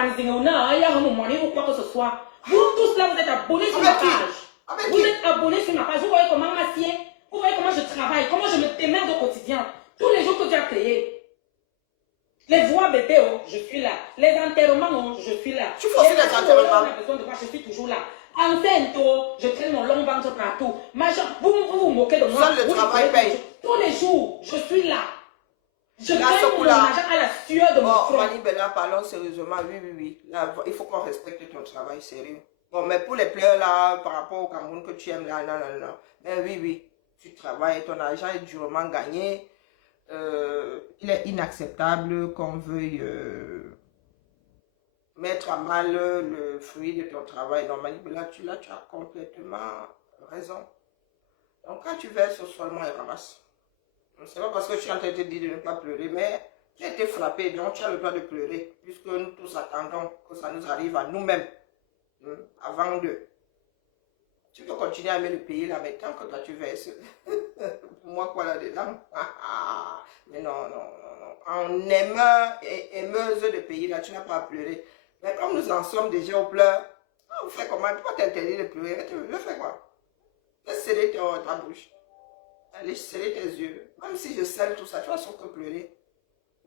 a un moment ou quoi que ce soit. Vous tous là, vous êtes abonnés sur ma page. Vous êtes abonnés sur ma page. Vous voyez comment m'assieds, vous voyez comment je travaille, comment je me démerde au quotidien. Tous les jours que tu as créé. Les voix bébés, oh, je suis là. Les enterrements, oh, je suis là. Tu fais aussi les enterrements. On a besoin de moi, je suis toujours là. Enceinte, oh, je traîne mon long ventre partout. Vous vous moquez de moi. Seul le travail paye. Tous les jours, je suis là. Je traîne mon argent à la sueur de mon front. Mani Bella, parlons sérieusement. Oui. Là, il faut qu'on respecte ton travail sérieux. Bon, mais pour les pleurs là, par rapport au Cameroun que tu aimes là, non. Mais oui. Tu travailles, ton argent est durement gagné. Il est inacceptable qu'on veuille mettre à mal le fruit de ton travail. Normalement, là, tu as complètement raison. Donc, quand tu verses seulement et ramasses. C'est pas parce que je suis en train de te dire de ne pas pleurer, mais tu as été frappé, donc tu as le droit de pleurer, puisque nous tous attendons que ça nous arrive à nous-mêmes, avant de... Tu peux continuer à aimer le pays là, mais tant que toi tu verses, pour moi quoi là-dedans? Mais non. En aimeur et aimeuse de pays là, tu n'as pas à pleurer. Mais comme nous en sommes déjà au pleurs, on fait comment? Tu vas t'interdire de pleurer, tu veux faire quoi? Laisse sceller ta bouche. Allez sceller tes yeux. Même si je scelle tout ça, tu vas surtout pleurer.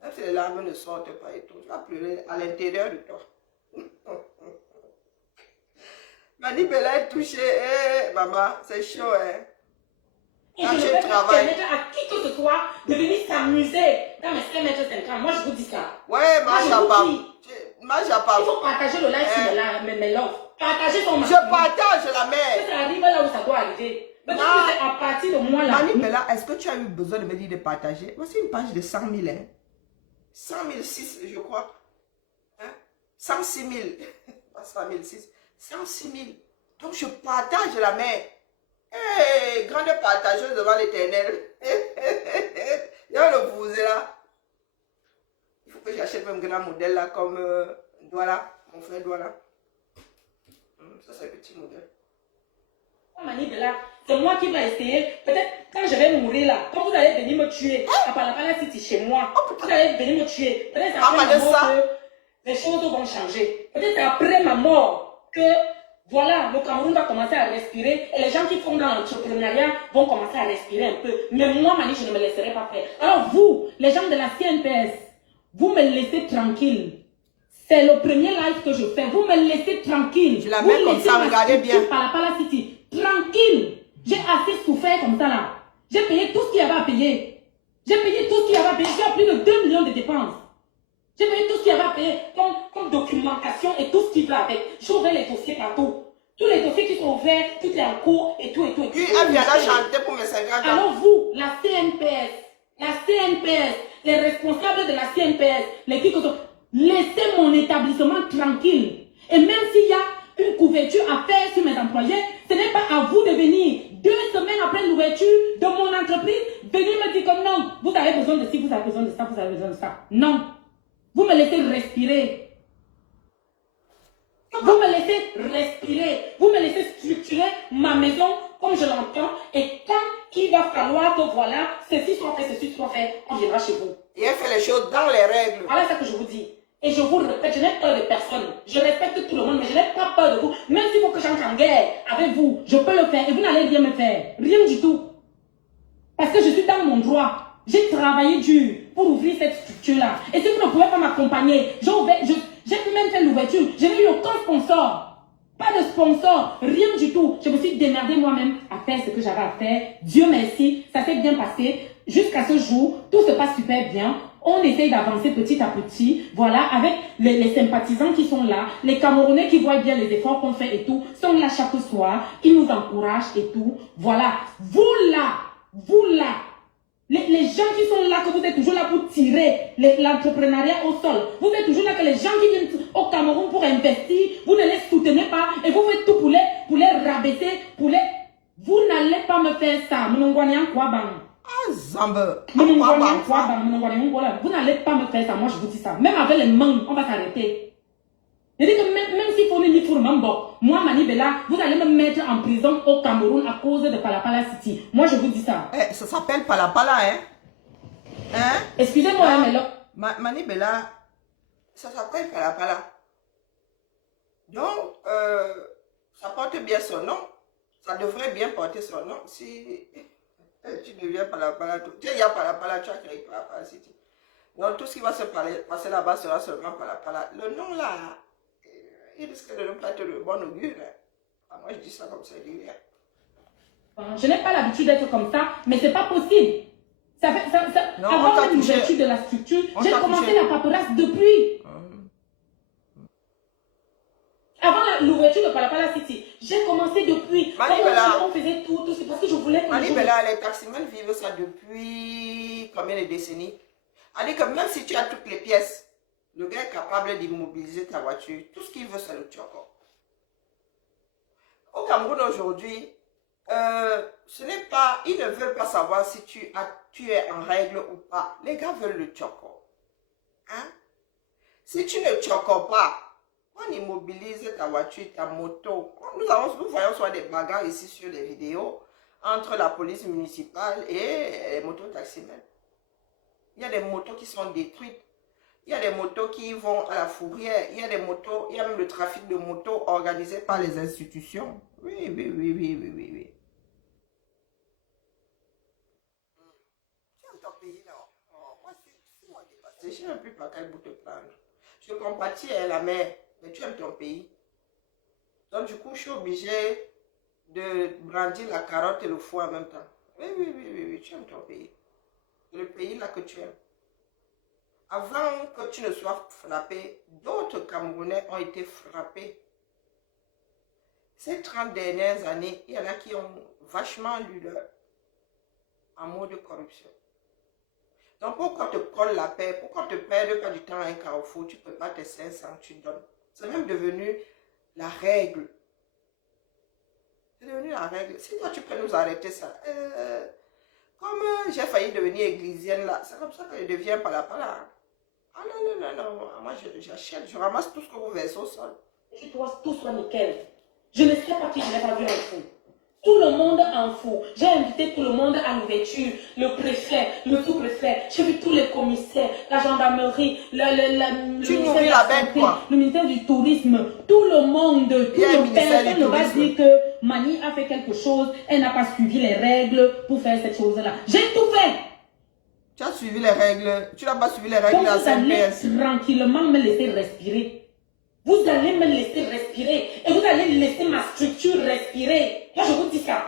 Même si les larmes ne sortent pas et tout, tu vas pleurer à l'intérieur de toi. Mani Bella est touchée. Maman, c'est chaud, hein. Quand je ne vais pas permettre à qui que ce soit de venir s'amuser dans mes 5 mètres 50. Moi, je vous dis ça. Ouais, moi, je il faut partager le live sur mes loves. Partager ton Je partage la mère. Ça arrive là où ça doit arriver. Mais c'est à partir de moi là. Mani Bella, est-ce que tu as eu besoin de me dire de partager? Voici une page de 100 000, hein. 100 006, je crois. Hein? 106 000. Pas 100 006. 106 000. Donc je partage la mer. Hey, grande partageuse devant l'éternel. Il y a le vous là. Il faut que j'achète même un grand modèle là, comme Douala, mon frère Douala. Ça, c'est un petit modèle. C'est moi qui vais essayer. Peut-être quand je vais mourir là, quand vous allez venir me tuer, à Palapala City chez moi, vous allez venir me tuer. Peut-être après ma mort que les choses vont changer. Peut-être après ma mort que voilà, le Cameroun va commencer à respirer et les gens qui font dans l'entrepreneuriat vont commencer à respirer un peu. Mais moi, Mani, je ne me laisserai pas faire. Alors vous, les gens de la CNPS, vous me laissez tranquille. C'est le premier live que je fais. Vous me laissez tranquille. Je la mets comme ça, regardez bien. Palapala City. Tranquille. J'ai assez souffert comme ça là. J'ai payé tout ce qu'il y avait à payer. J'ai payé tout ce qu'il y avait à payer. J'ai plus de 2 millions de dépenses. J'ai payé tout ce qu'il y avait à payer comme documentation et tout ce qui va avec. J'ai ouvert les dossiers partout. Tous les dossiers qui sont ouverts, tout est en cours et tout et tout. Puis elle vient à chanter pour mes 50 ans. Alors vous, la CNPS, les responsables de la CNPS, les qui laissez mon établissement tranquille. Et même s'il y a une couverture à faire sur mes employés, ce n'est pas à vous de venir 2 semaines après l'ouverture de mon entreprise, venir me dire comme non, vous avez besoin de ci, vous avez besoin de ça, vous avez besoin de ça. Non. Vous me laissez respirer. Vous me laissez respirer. Vous me laissez structurer ma maison comme je l'entends. Et quand il va falloir que voilà, ceci soit fait, on viendra chez vous. Et elle fait les choses dans les règles. Voilà ce que je vous dis. Et je vous le répète, je n'ai peur de personne. Je respecte tout le monde, mais je n'ai pas peur de vous. Même s'il faut que j'entre en guerre avec vous, je peux le faire et vous n'allez rien me faire. Rien du tout. Parce que je suis dans mon droit. J'ai travaillé dur pour ouvrir cette structure-là. Et si vous ne pouvez pas m'accompagner, j'ai même fait l'ouverture. Je n'ai eu aucun sponsor. Pas de sponsor. Rien du tout. Je me suis démerdée moi-même à faire ce que j'avais à faire. Dieu merci, ça s'est bien passé. Jusqu'à ce jour, tout se passe super bien. On essaye d'avancer petit à petit. Voilà, avec les sympathisants qui sont là, les Camerounais qui voient bien les efforts qu'on fait et tout, sont là chaque soir, qui nous encouragent et tout. Voilà, vous là, les gens qui sont là, que vous êtes toujours là pour tirer l'entrepreneuriat au sol. Vous êtes toujours là que les gens qui viennent au Cameroun pour investir, vous ne les soutenez pas et vous faites tout pour les rabaisser, Vous n'allez pas me faire ça. Ah, Zambe. Vous n'allez pas me faire ça, moi je vous dis ça. Même avec les mains, on va s'arrêter. Je dis que même s'il faut me faire moi, Mani Bella, vous allez me mettre en prison au Cameroun à cause de Palapala City. Moi je vous dis ça. Ça s'appelle Palapala, hein? Excusez-moi, mais là. Mani Bella, ça s'appelle Palapala. Donc, ça porte bien son nom. Ça devrait bien porter son nom. Si tu deviens Palapala, il y a Palapala, tu as créé Palapala City. Donc, tout ce qui va se passer là-bas sera seulement Palapala. Le nom là, il risque de ne pas être le bon augure. Moi, je dis ça comme ça, je dis rien. Je n'ai pas l'habitude d'être comme ça, mais c'est pas possible. Non, avant l'ouverture de la structure, j'ai commencé la paperasse depuis. Avant l'ouverture de Palapala City, j'ai commencé depuis. On faisait tout, c'est parce que je voulais que Mani Bella, les taximans vivent ça depuis combien de décennies? C'est-à-dire que même si tu as toutes les pièces, le gars est capable d'immobiliser ta voiture. Tout ce qu'il veut, c'est le tchoko. Au Cameroun aujourd'hui, ce n'est pas, ils ne veulent pas savoir si tu es en règle ou pas. Les gars veulent le tchoko. Hein? Si tu ne tchoko pas, on immobilise ta voiture, ta moto. Nous voyons soit des bagarres ici sur les vidéos entre la police municipale et les mototaximens. Il y a des motos qui sont détruites. Il y a des motos qui vont à la fourrière. Il y a des motos, il y a même le trafic de motos organisé par les institutions. Oui. Tiens, ton pays, non. Moi, c'est moi dépassé. Je ne sais même plus par quel bout te prendre. Je compatis à la mère, mais tu aimes ton pays. Donc, du coup, je suis obligée de brandir la carotte et le foie en même temps. Oui, tu aimes ton pays. Le pays là que tu aimes. Avant que tu ne sois frappé, d'autres Camerounais ont été frappés. Ces 30 dernières années, il y en a qui ont vachement lu leur amour de corruption. Donc pourquoi te colle la paix? Pourquoi te perdre pas du temps à un carrefour? Tu ne peux pas tes 500, tu donnes. C'est même devenu la règle. C'est devenu la règle. Si toi, tu peux nous arrêter ça. Comme j'ai failli devenir églisienne là, c'est comme ça que je deviens par là. Ah non, non, non, non. Moi, j'achète, je ramasse tout ce que vous versez au sol. Que toi, tout soit nickel. Je ne sais pas qui je n'ai pas vu en fou. Tout le monde en fout. J'ai invité tout le monde à l'ouverture. Le préfet, le sous-préfet. J'ai vu tous les commissaires, la gendarmerie, le tu ministère nourris de la la bête, santé, quoi. le ministère du tourisme. Tout le monde, tout Il y a un le ministère personne du ne va tourisme. dire que Mani a fait quelque chose, elle n'a pas suivi les règles pour faire cette chose-là. J'ai tout fait. Tu as suivi les règles. Tu n'as pas suivi les règles Donc de la vous allez CNPS. tranquillement me laisser respirer. Vous allez me laisser respirer. Et vous allez laisser ma structure respirer. Moi, je vous dis ça.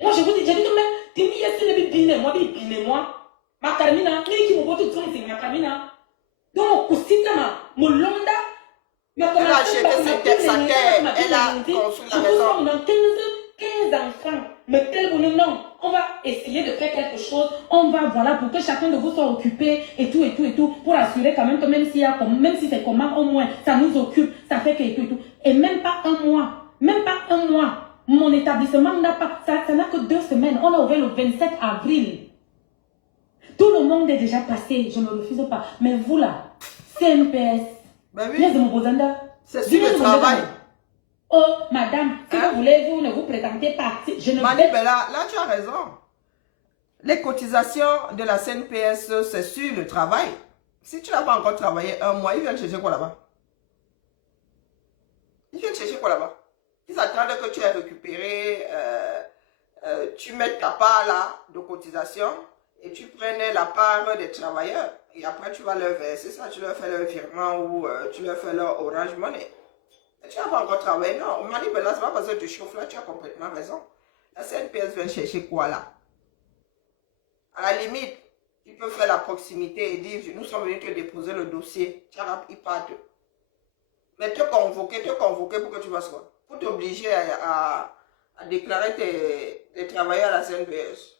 Moi, je vous dis, j'ai dit que même, tu me dis, moi, ma carmina, qui me voit tout le temps, c'est ma carmina. Donc, aussi, mon londa, Elle a acheté sa terre. Elle a construit la maison. On a 15 enfants. Mais tel non, on va essayer de faire quelque chose. On va, voilà, pour que chacun de vous soit occupé et tout, pour assurer quand même que même si c'est comment, au moins, ça nous occupe, ça fait que et tout. Et même pas un mois, mon établissement n'a pas, ça n'a que 2 semaines. On a ouvert le 27 avril. Tout le monde est déjà passé, je ne refuse pas. Mais vous là, CNPS, Ben oui, c'est sur le travail. Oh, madame, si vous voulez, vous ne vous présentez pas. Je ne Mani Bella, là tu as raison. Les cotisations de la CNPS, c'est sur le travail. Si tu n'as pas encore travaillé 1 mois, ils viennent chercher quoi là-bas? Ils viennent chercher quoi là-bas? Ils attendent que tu aies récupéré, tu mettes ta part là de cotisation et tu prenais la part des travailleurs. Et après, tu vas leur verser ça, tu leur fais leur virement ou tu leur fais leur Orange Money. Tu n'as pas encore travaillé, non. Mani Bella, c'est pas parce que tu chauffes là, tu as complètement raison. La CNPS vient chercher quoi là? À la limite, tu peux faire la proximité et dire, nous sommes venus te déposer le dossier. Ils partent. Mais te convoquer pour que tu fasses quoi? Pour t'obliger à déclarer tes travailleurs à la CNPS.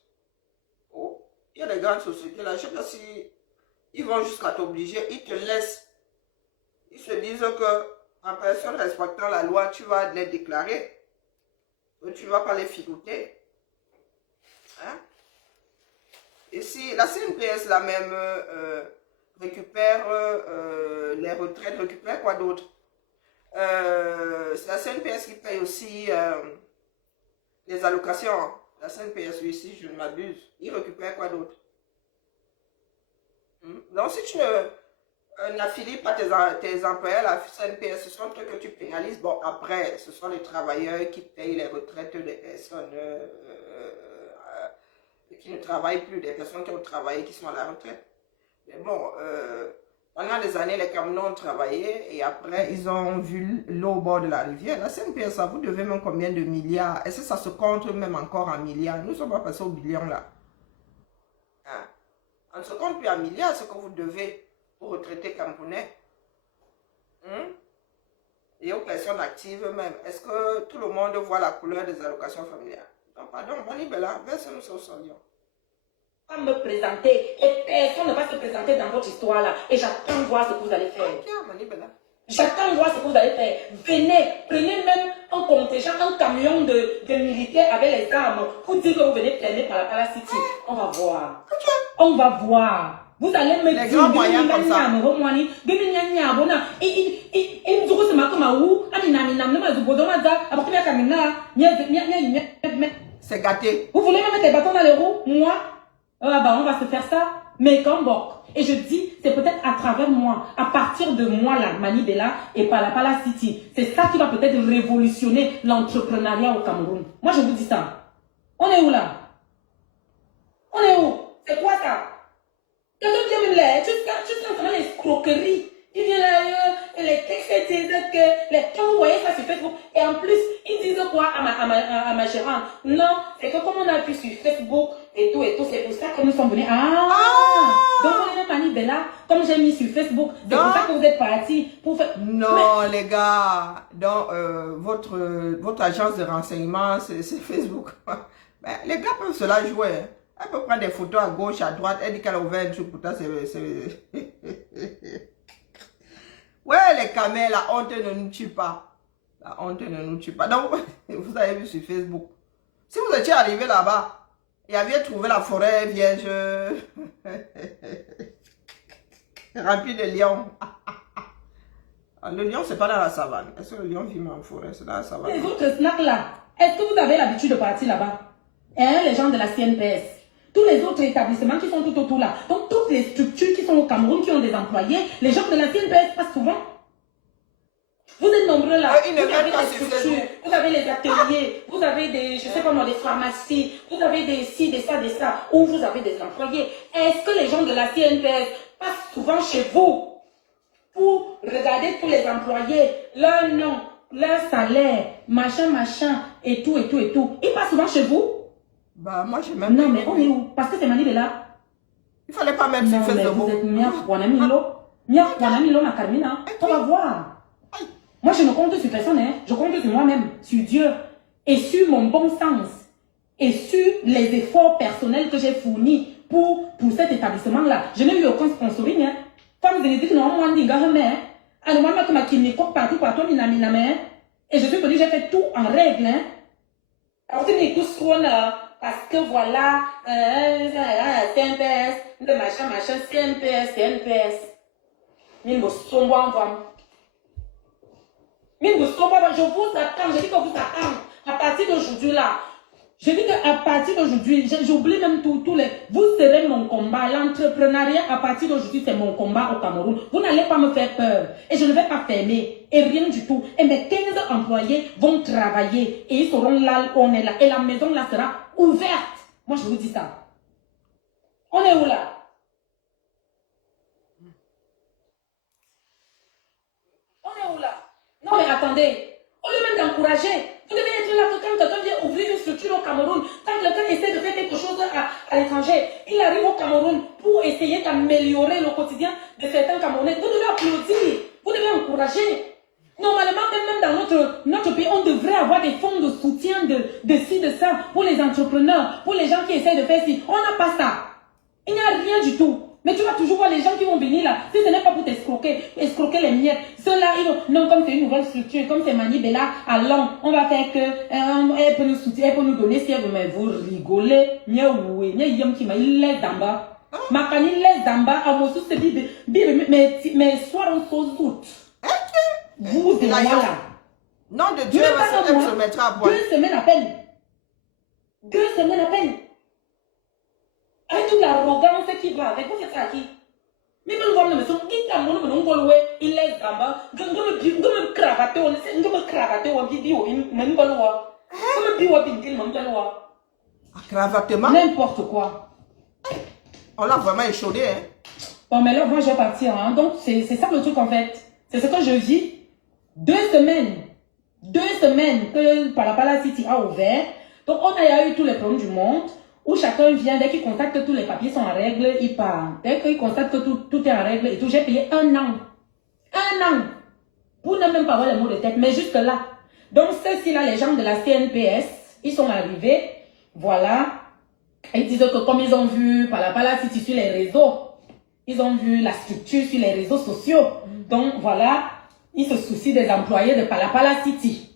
Oh, il y a des grandes sociétés là, je ne sais pas si ils vont jusqu'à t'obliger, ils te laissent. Ils se disent que en personne respectant la loi, tu vas les déclarer. Tu ne vas pas les filouter. Hein? Et si la CNPS la même récupère les retraites, récupère quoi d'autre? C'est la CNPS qui paye aussi les allocations. La CNPS, oui, si je ne m'abuse, il récupère quoi d'autre? Donc si tu n'affilies pas tes employés à la CNPS, ce sont des trucs que tu pénalises. Bon, après, ce sont les travailleurs qui payent les retraites des personnes qui ne travaillent plus, des personnes qui ont travaillé, qui sont à la retraite. Mais bon, pendant des années, les camions ont travaillé et après, ils ont vu l'eau au bord de la rivière. La CNPS, ça vous devez même combien de milliards? Est-ce que ça se compte même encore en milliards? Nous ne sommes pas passés au billion là. Hein? On ne se compte plus en milliards ce que vous devez aux retraités camerounais. Et aux personnes actives même. Est-ce que tout le monde voit la couleur des allocations familiales? Non, pardon, Mani Bella, verse-nous ce solion. Pas me présenter et personne ne va se présenter dans votre histoire là et j'attends de voir ce que vous allez faire. J'attends de voir ce que vous allez faire. Venez, prenez même un contingent, un camion de militaires avec les armes pour dire que vous venez traîner par la Palace City. On va voir. On va voir. Vous allez me dire grands moyens comme ça. C'est gâté. Vous voulez me mettre des bâtons dans les roues? Moi? Bah, on va se faire ça. Mais comme bon. Et je dis, c'est peut-être à travers moi, à partir de moi là, Mani Bella et par la Palace City. C'est ça qui va peut-être révolutionner l'entrepreneuriat au Cameroun. Moi, je vous dis ça. On est où là? On est où? C'est quoi ça? Quelqu'un vient me l'air. Tu sens comment les escroqueries. Il vient là, et les textes disent que quand vous voyez ça sur Facebook, et en plus, ils disent quoi à ma gérante? Non, c'est que comme on a vu sur Facebook et tout, c'est pour ça que nous sommes venus. Donc on est Mani Bella, comme j'ai mis sur Facebook, c'est pour ça que vous êtes partis pour faire. Non, les gars, donc votre agence de renseignement, c'est Facebook. Ben, les gars peuvent se la jouer. Hein. Elle peut prendre des photos à gauche, à droite. Elle dit qu'elle a ouvert un truc, pourtant c'est... Ouais, les camels, la honte ne nous tue pas. La honte ne nous tue pas. Donc, vous avez vu sur Facebook. Si vous étiez arrivé là-bas et aviez trouvé la forêt vierge remplie de lions. Le lion, c'est pas dans la savane. Est-ce que le lion vit en forêt? C'est dans la savane. Les autres snacks là, est-ce que vous avez l'habitude de partir là-bas? Hein, les gens de la CNPS, tous les autres établissements qui sont tout autour là, donc toutes les structures qui sont au Cameroun, qui ont des employés, les gens de la CNPS passent souvent. Vous êtes nombreux là, vous avez des structures, vous avez les ateliers, vous avez des, je sais pas moi, des pharmacies, vous avez des ci, des ça, où vous avez des employés. Est-ce que les gens de la CNPS passent souvent chez vous pour regarder tous les employés, leur nom, leur salaire, machin, et tout? Ils passent souvent chez vous? Bah, moi, j'ai même... Non, mais on est où? Parce que c'est Mani là. Il fallait pas mettre sur Facebook. Vous êtes Milo, ma Carmina. On va voir. Moi, je ne compte sur personne, hein. Je compte sur moi-même, sur Dieu, et sur mon bon sens, et sur les efforts personnels que j'ai fournis pour cet établissement-là. Je n'ai eu aucun sponsoring, hein. Comme je l'ai dit, non, moi, et je suis venue, j'ai fait tout en règle, hein. Alors, parce que voilà, CNPS, de machin, CNPS. Je vous attends, je dis que vous attendez. À partir d'aujourd'hui là, je dis qu'à partir d'aujourd'hui, j'oublie même tous les... Vous serez mon combat. L'entrepreneuriat, à partir d'aujourd'hui, c'est mon combat au Cameroun. Vous n'allez pas me faire peur. Et je ne vais pas fermer. Et rien du tout. Et mes 15 employés vont travailler. Et ils seront là où on est là. Et la maison là sera ouverte. Moi, je vous dis ça. On est où là? On est où là? Non, mais attendez. Au lieu même d'encourager, vous devez être là que quand quelqu'un vient ouvrir une structure au Cameroun, quand quelqu'un essaie de faire quelque chose à l'étranger, il arrive au Cameroun pour essayer d'améliorer le quotidien de certains Camerounais. Vous devez applaudir, vous devez encourager. Normalement, même dans notre pays, on devrait avoir des fonds de soutien de ci, de ça, pour les entrepreneurs, pour les gens qui essaient de faire ci. On n'a pas ça. Il n'y a rien du tout. Mais tu vas toujours voir les gens qui vont venir là. Si ce n'est pas pour t'escroquer les miettes. Ceux-là, ils vont... Non, comme c'est une nouvelle structure, comme c'est Mani Bella, allons, on va faire que... elle peut nous soutenir, elle peut nous donner si elle veut. Mais vous rigolez. Il laisse d'en bas. Makani laisse d'en bas. Amosu se dit... Mais soir on se doute. Vous et moi là. Non de Dieu, elle se mettra à poil. 2 semaines à peine. 2 semaines à peine. Avec toute l'arrogance qui va avec, vous faites ça à qui? Mais quand vous me dites, il laisse là-bas, je me cravater, cravatement? N'importe quoi. On l'a vraiment échaudé, hein? Bon, mais là, moi, je vais partir, hein. Donc, c'est ça le truc, en fait. C'est ce que je vis. 2 semaines. 2 semaines que Palapala City a ouvert. Donc, on a eu tous les problèmes du monde. Où chacun vient, dès qu'il constate que tous les papiers sont en règle, il part. Dès qu'il constate que tout est en règle et tout, j'ai payé 1 an. 1 an. Pour ne même pas avoir les mots de tête, mais jusque là. Donc, ceux-ci-là, les gens de la CNPS, ils sont arrivés, voilà. Ils disent que comme ils ont vu Palapala City sur les réseaux, ils ont vu la structure sur les réseaux sociaux. Donc, voilà, ils se soucient des employés de Palapala City.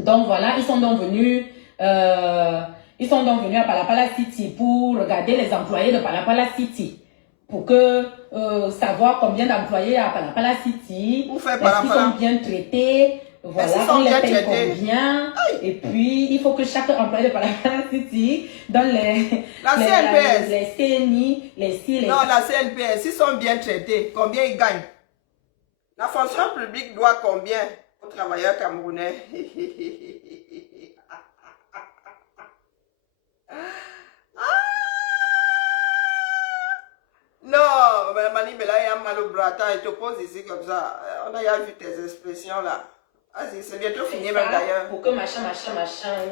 Donc, voilà, ils sont donc venus... à Palapala City pour regarder les employés de Palapala City. Pour que savoir combien d'employés à Palapala City. Est-ce qu'ils sont bien traités? Voilà, on les paye combien? Et puis, il faut que chaque employé de Palapala City donne les CNPS. Les CNI, les CIL. Non, la CNPS, ils sont bien traités. Combien ils gagnent? La fonction publique doit combien aux travailleurs camerounais? Non, mais Mani Bella, il y a mal au bras. Attends, il te pose ici comme ça. On a vu tes expressions là. Vas-y, c'est bientôt fini même d'ailleurs. Pour que machin.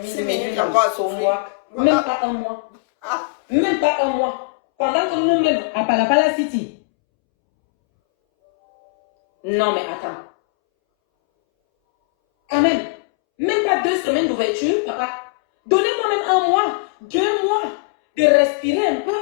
6 minutes encore à souffrir. Même pas 1 mois. Même pas 1 mois. Pendant que nous-mêmes, à Palapala City. Non, mais attends. Quand même. Même pas 2 semaines d'ouverture, papa. Donnez-moi même 1 mois, 2 mois de respirer un peu,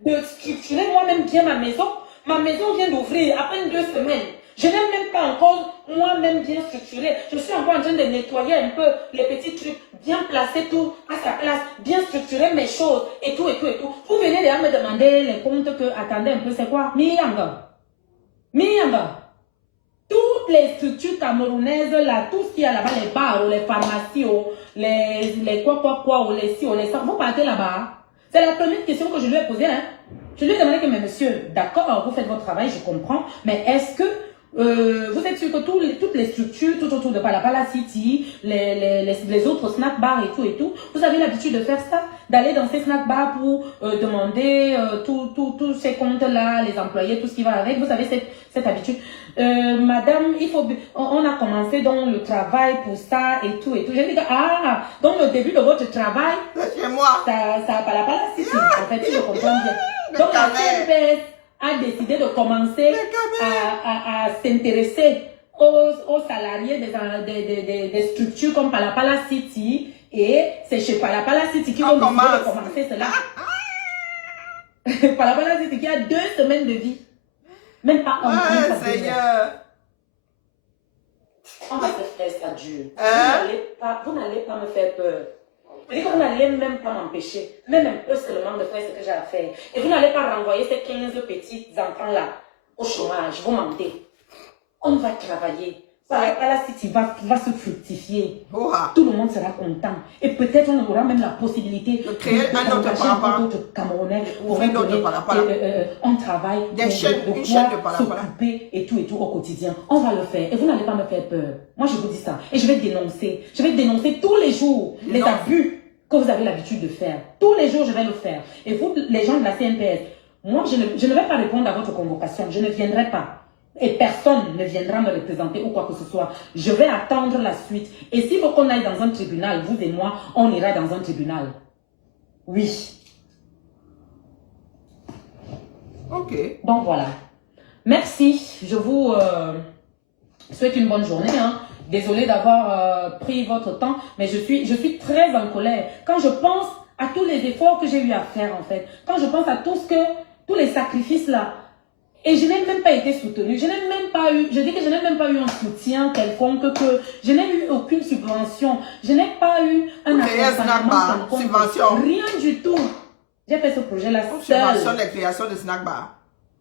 de structurer moi-même bien ma maison. Ma maison vient d'ouvrir à peine 2 semaines. Je n'ai même pas encore moi-même bien structuré. Je suis encore en train de nettoyer un peu les petits trucs, bien placer tout à sa place, bien structurer mes choses et tout, et tout, et tout. Vous venez déjà me demander les comptes que, attendez un peu, c'est quoi? Miyanga. Toutes les structures camerounaises, là, tout ce qu'il y a là-bas, les bars, les pharmacies, les quoi, les ci, les ça, vous partez là-bas. C'est la première question que je lui ai posée. Hein. Je lui ai demandé que, mais monsieur, d'accord, vous faites votre travail, je comprends, mais est-ce que vous êtes sûr que toutes les structures, tout autour de Palapala City, les autres snack bars et tout, vous avez l'habitude de faire ça? D'aller dans ces snack bars pour demander tous ces comptes-là, les employés, tout ce qui va avec. Vous avez cette habitude. Madame, on a commencé donc le travail pour ça et tout. J'ai dit, donc le début de votre travail, c'est moi. Ça Palapala City, en fait, si je comprends bien. Donc la CNPS a décidé de commencer à s'intéresser aux salariés des structures comme Palapala City. Et c'est chez Palapala City qui vont décider de commencer cela. Palapala City qui a 2 semaines de vie. Même pas un mois. Seigneur. On va se faire ça dur. Vous n'allez pas me faire peur. Je dis que vous n'allez même pas m'empêcher, même un peu seulement de faire ce que j'ai à faire. Et vous n'allez pas renvoyer ces 15 petits enfants-là au chômage. Vous mentez. On va travailler. Palapala City va se fructifier. Tout le monde sera content. Et peut-être on aura même la possibilité de créer un autre Palapala. D'autres Camerounais. On travaille une chaîne de Palapala. S'occuper et tout au quotidien. On va le faire. Et vous n'allez pas me faire peur. Moi, je vous dis ça. Et je vais dénoncer. Je vais dénoncer tous les jours les abus que vous avez l'habitude de faire. Tous les jours, je vais le faire. Et vous, les gens de la CNPS, moi, je ne vais pas répondre à votre convocation. Je ne viendrai pas. Et personne ne viendra me représenter ou quoi que ce soit. Je vais attendre la suite. Et s'il faut qu'on aille dans un tribunal, vous et moi, on ira dans un tribunal. Oui. Ok. Donc voilà. Merci. Je vous souhaite une bonne journée. Hein. Désolée d'avoir pris votre temps, mais je suis très en colère. Quand je pense à tous les efforts que j'ai eu à faire, en fait, quand je pense à tous les sacrifices là, et je n'ai même pas été soutenue, je n'ai même pas eu, je dis que je n'ai même pas eu un soutien quelconque, que je n'ai eu aucune subvention, je n'ai pas eu un accompagnement quelconque, rien du tout. J'ai fait ce projet-là seul. Subvention de création de snack bar.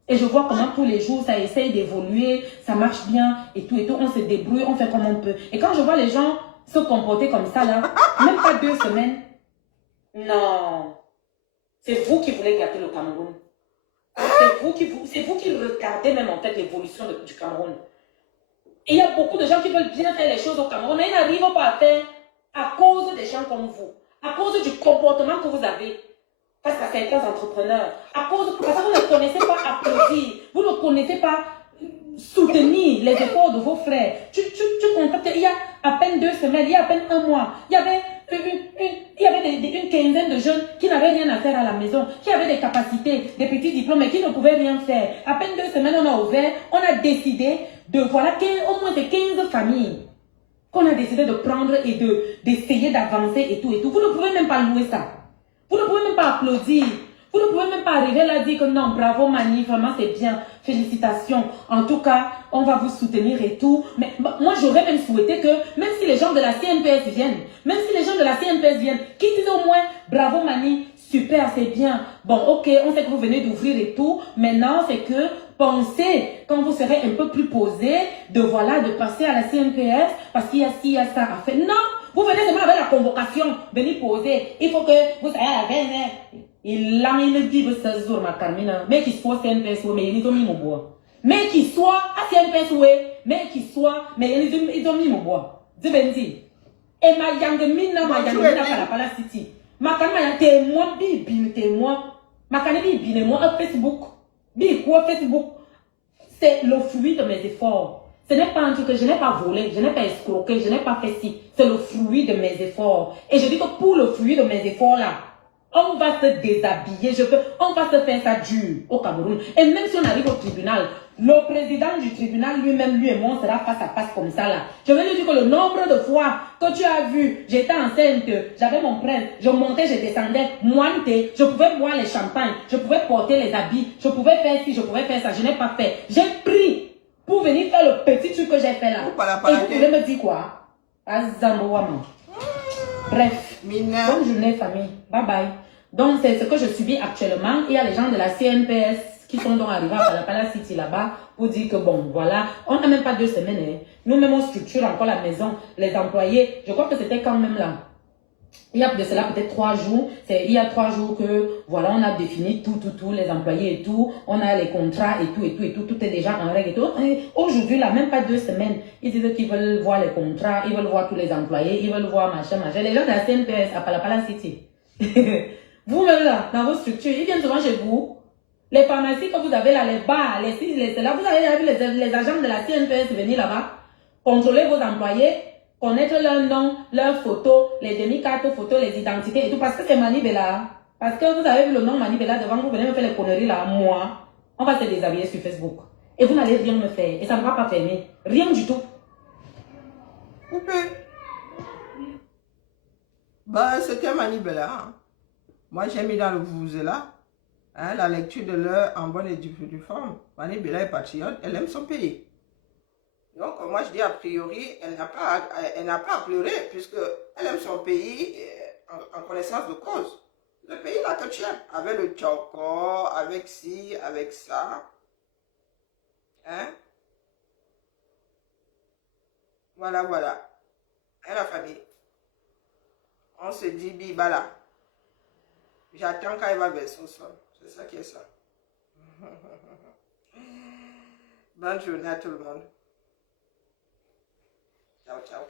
Et je vois comment tous les jours, ça essaye d'évoluer, ça marche bien, et tout, on se débrouille, on fait comme on peut. Et quand je vois les gens se comporter comme ça, là, même pas 2 semaines, non, c'est vous qui voulez gâter le Cameroun. C'est vous qui regardez même en fait l'évolution du Cameroun. Et il y a beaucoup de gens qui veulent bien faire les choses au Cameroun, mais ils n'arrivent pas à faire à cause des gens comme vous, à cause du comportement que vous avez face à certains entrepreneurs, parce que vous ne connaissez pas applaudir, vous ne connaissez pas soutenir les efforts de vos frères. Tu constates qu'il y a à peine 2 semaines, il y a à peine 1 mois, il y avait une quinzaine de jeunes qui n'avaient rien à faire à la maison, qui avaient des capacités, des petits diplômes et qui ne pouvaient rien faire. À peine 2 semaines, on a ouvert, on a décidé de, voilà, au moins de 15 familles qu'on a décidé de prendre et d'essayer d'avancer et tout. Vous ne pouvez même pas louer ça. Vous ne pouvez même pas applaudir. Vous ne pouvez même pas arriver là et dire que non, bravo Mani, vraiment c'est bien, félicitations. En tout cas, on va vous soutenir et tout. Mais moi, j'aurais même souhaité que, même si les gens de la CNPS viennent, qu'ils disent au moins, bravo Mani, super, c'est bien. Bon, ok, on sait que vous venez d'ouvrir et tout. Maintenant, c'est que pensez, quand vous serez un peu plus posé, de passer à la CNPS, parce qu'il y a ci, il y a ça à faire. Non, vous venez seulement avec la convocation, venez poser. Il faut que vous soyez il a une Bible ce jour, ma Carmina. Mais qu'il soit CNPS, mais il ont mis mon bois. Mais qu'il soit à CNPS, mais qu'il soit, mais ils ont mis mon bois. Je vais dire. Et ma yangemina, Palapala City. Ma Carmina, témoin, témoin. Ma Carmina, moi, Facebook. Facebook. C'est le fruit de mes efforts. Ce n'est pas un truc que je n'ai pas volé, je n'ai pas escroqué, je n'ai pas fait ci. C'est le fruit de mes efforts. Et je dis que pour le fruit de mes efforts là, on va se déshabiller, on va se faire ça dur au Cameroun. Et même si on arrive au tribunal, le président du tribunal lui-même, lui et moi, on sera face à face comme ça là. Je vais lui dire que le nombre de fois que tu as vu, j'étais enceinte, j'avais mon prince, je montais, je descendais, mointé, je pouvais boire les champagnes, je pouvais porter les habits, je pouvais faire ci, je pouvais faire ça, je n'ai pas fait. J'ai pris pour venir faire le petit truc que j'ai fait là. Et vous voulez me dire quoi? Bref, bonne journée famille, bye bye. Donc c'est ce que je subis actuellement. Il y a les gens de la CNPS qui sont donc arrivés à Palapala City là-bas pour dire que bon voilà, on n'a même pas 2 semaines. Hein. Nous-mêmes on structure encore la maison, les employés, je crois que c'était quand même là. Il y a de cela peut-être 3 jours, il y a 3 jours que voilà, on a défini tout, les employés et tout, on a les contrats et tout est déjà en règle et tout. Aujourd'hui, là, même pas 2 semaines, ils disent qu'ils veulent voir les contrats, ils veulent voir tous les employés, ils veulent voir machin. Les gens de la CNPS à Palapala City, vous-même là, dans vos structures, ils viennent souvent chez vous. Les pharmacies que vous avez là, les bars, les ci, les là, vous avez déjà vu les agents de la CNPS venir là-bas, contrôler vos employés, connaître leur nom, leurs photos, les demi-cartes photos, les identités et tout, parce que c'est Manibela. Parce que vous avez vu le nom Manibela devant vous, venez me faire les conneries là, moi. On va se déshabiller sur Facebook. Et vous n'allez rien me faire. Et ça ne va pas fermer. Rien du tout. Coupé. Bah, c'était Manibela. Hein. Moi, j'ai mis dans le vous-là la lecture de l'heure en bonne et due forme. Manibela est patriote, elle aime son pays. Donc, moi, je dis a priori, elle n'a pas à pleurer, puisqu'elle aime son pays en connaissance de cause. Le pays là que tu aimes, avec le tchoko, avec ci, avec ça. Hein? Voilà, voilà. Et la famille. On se dit, bibala. J'attends quand elle va verser au sol. C'est ça qui est ça. Bonne journée à tout le monde. Ciao, ciao.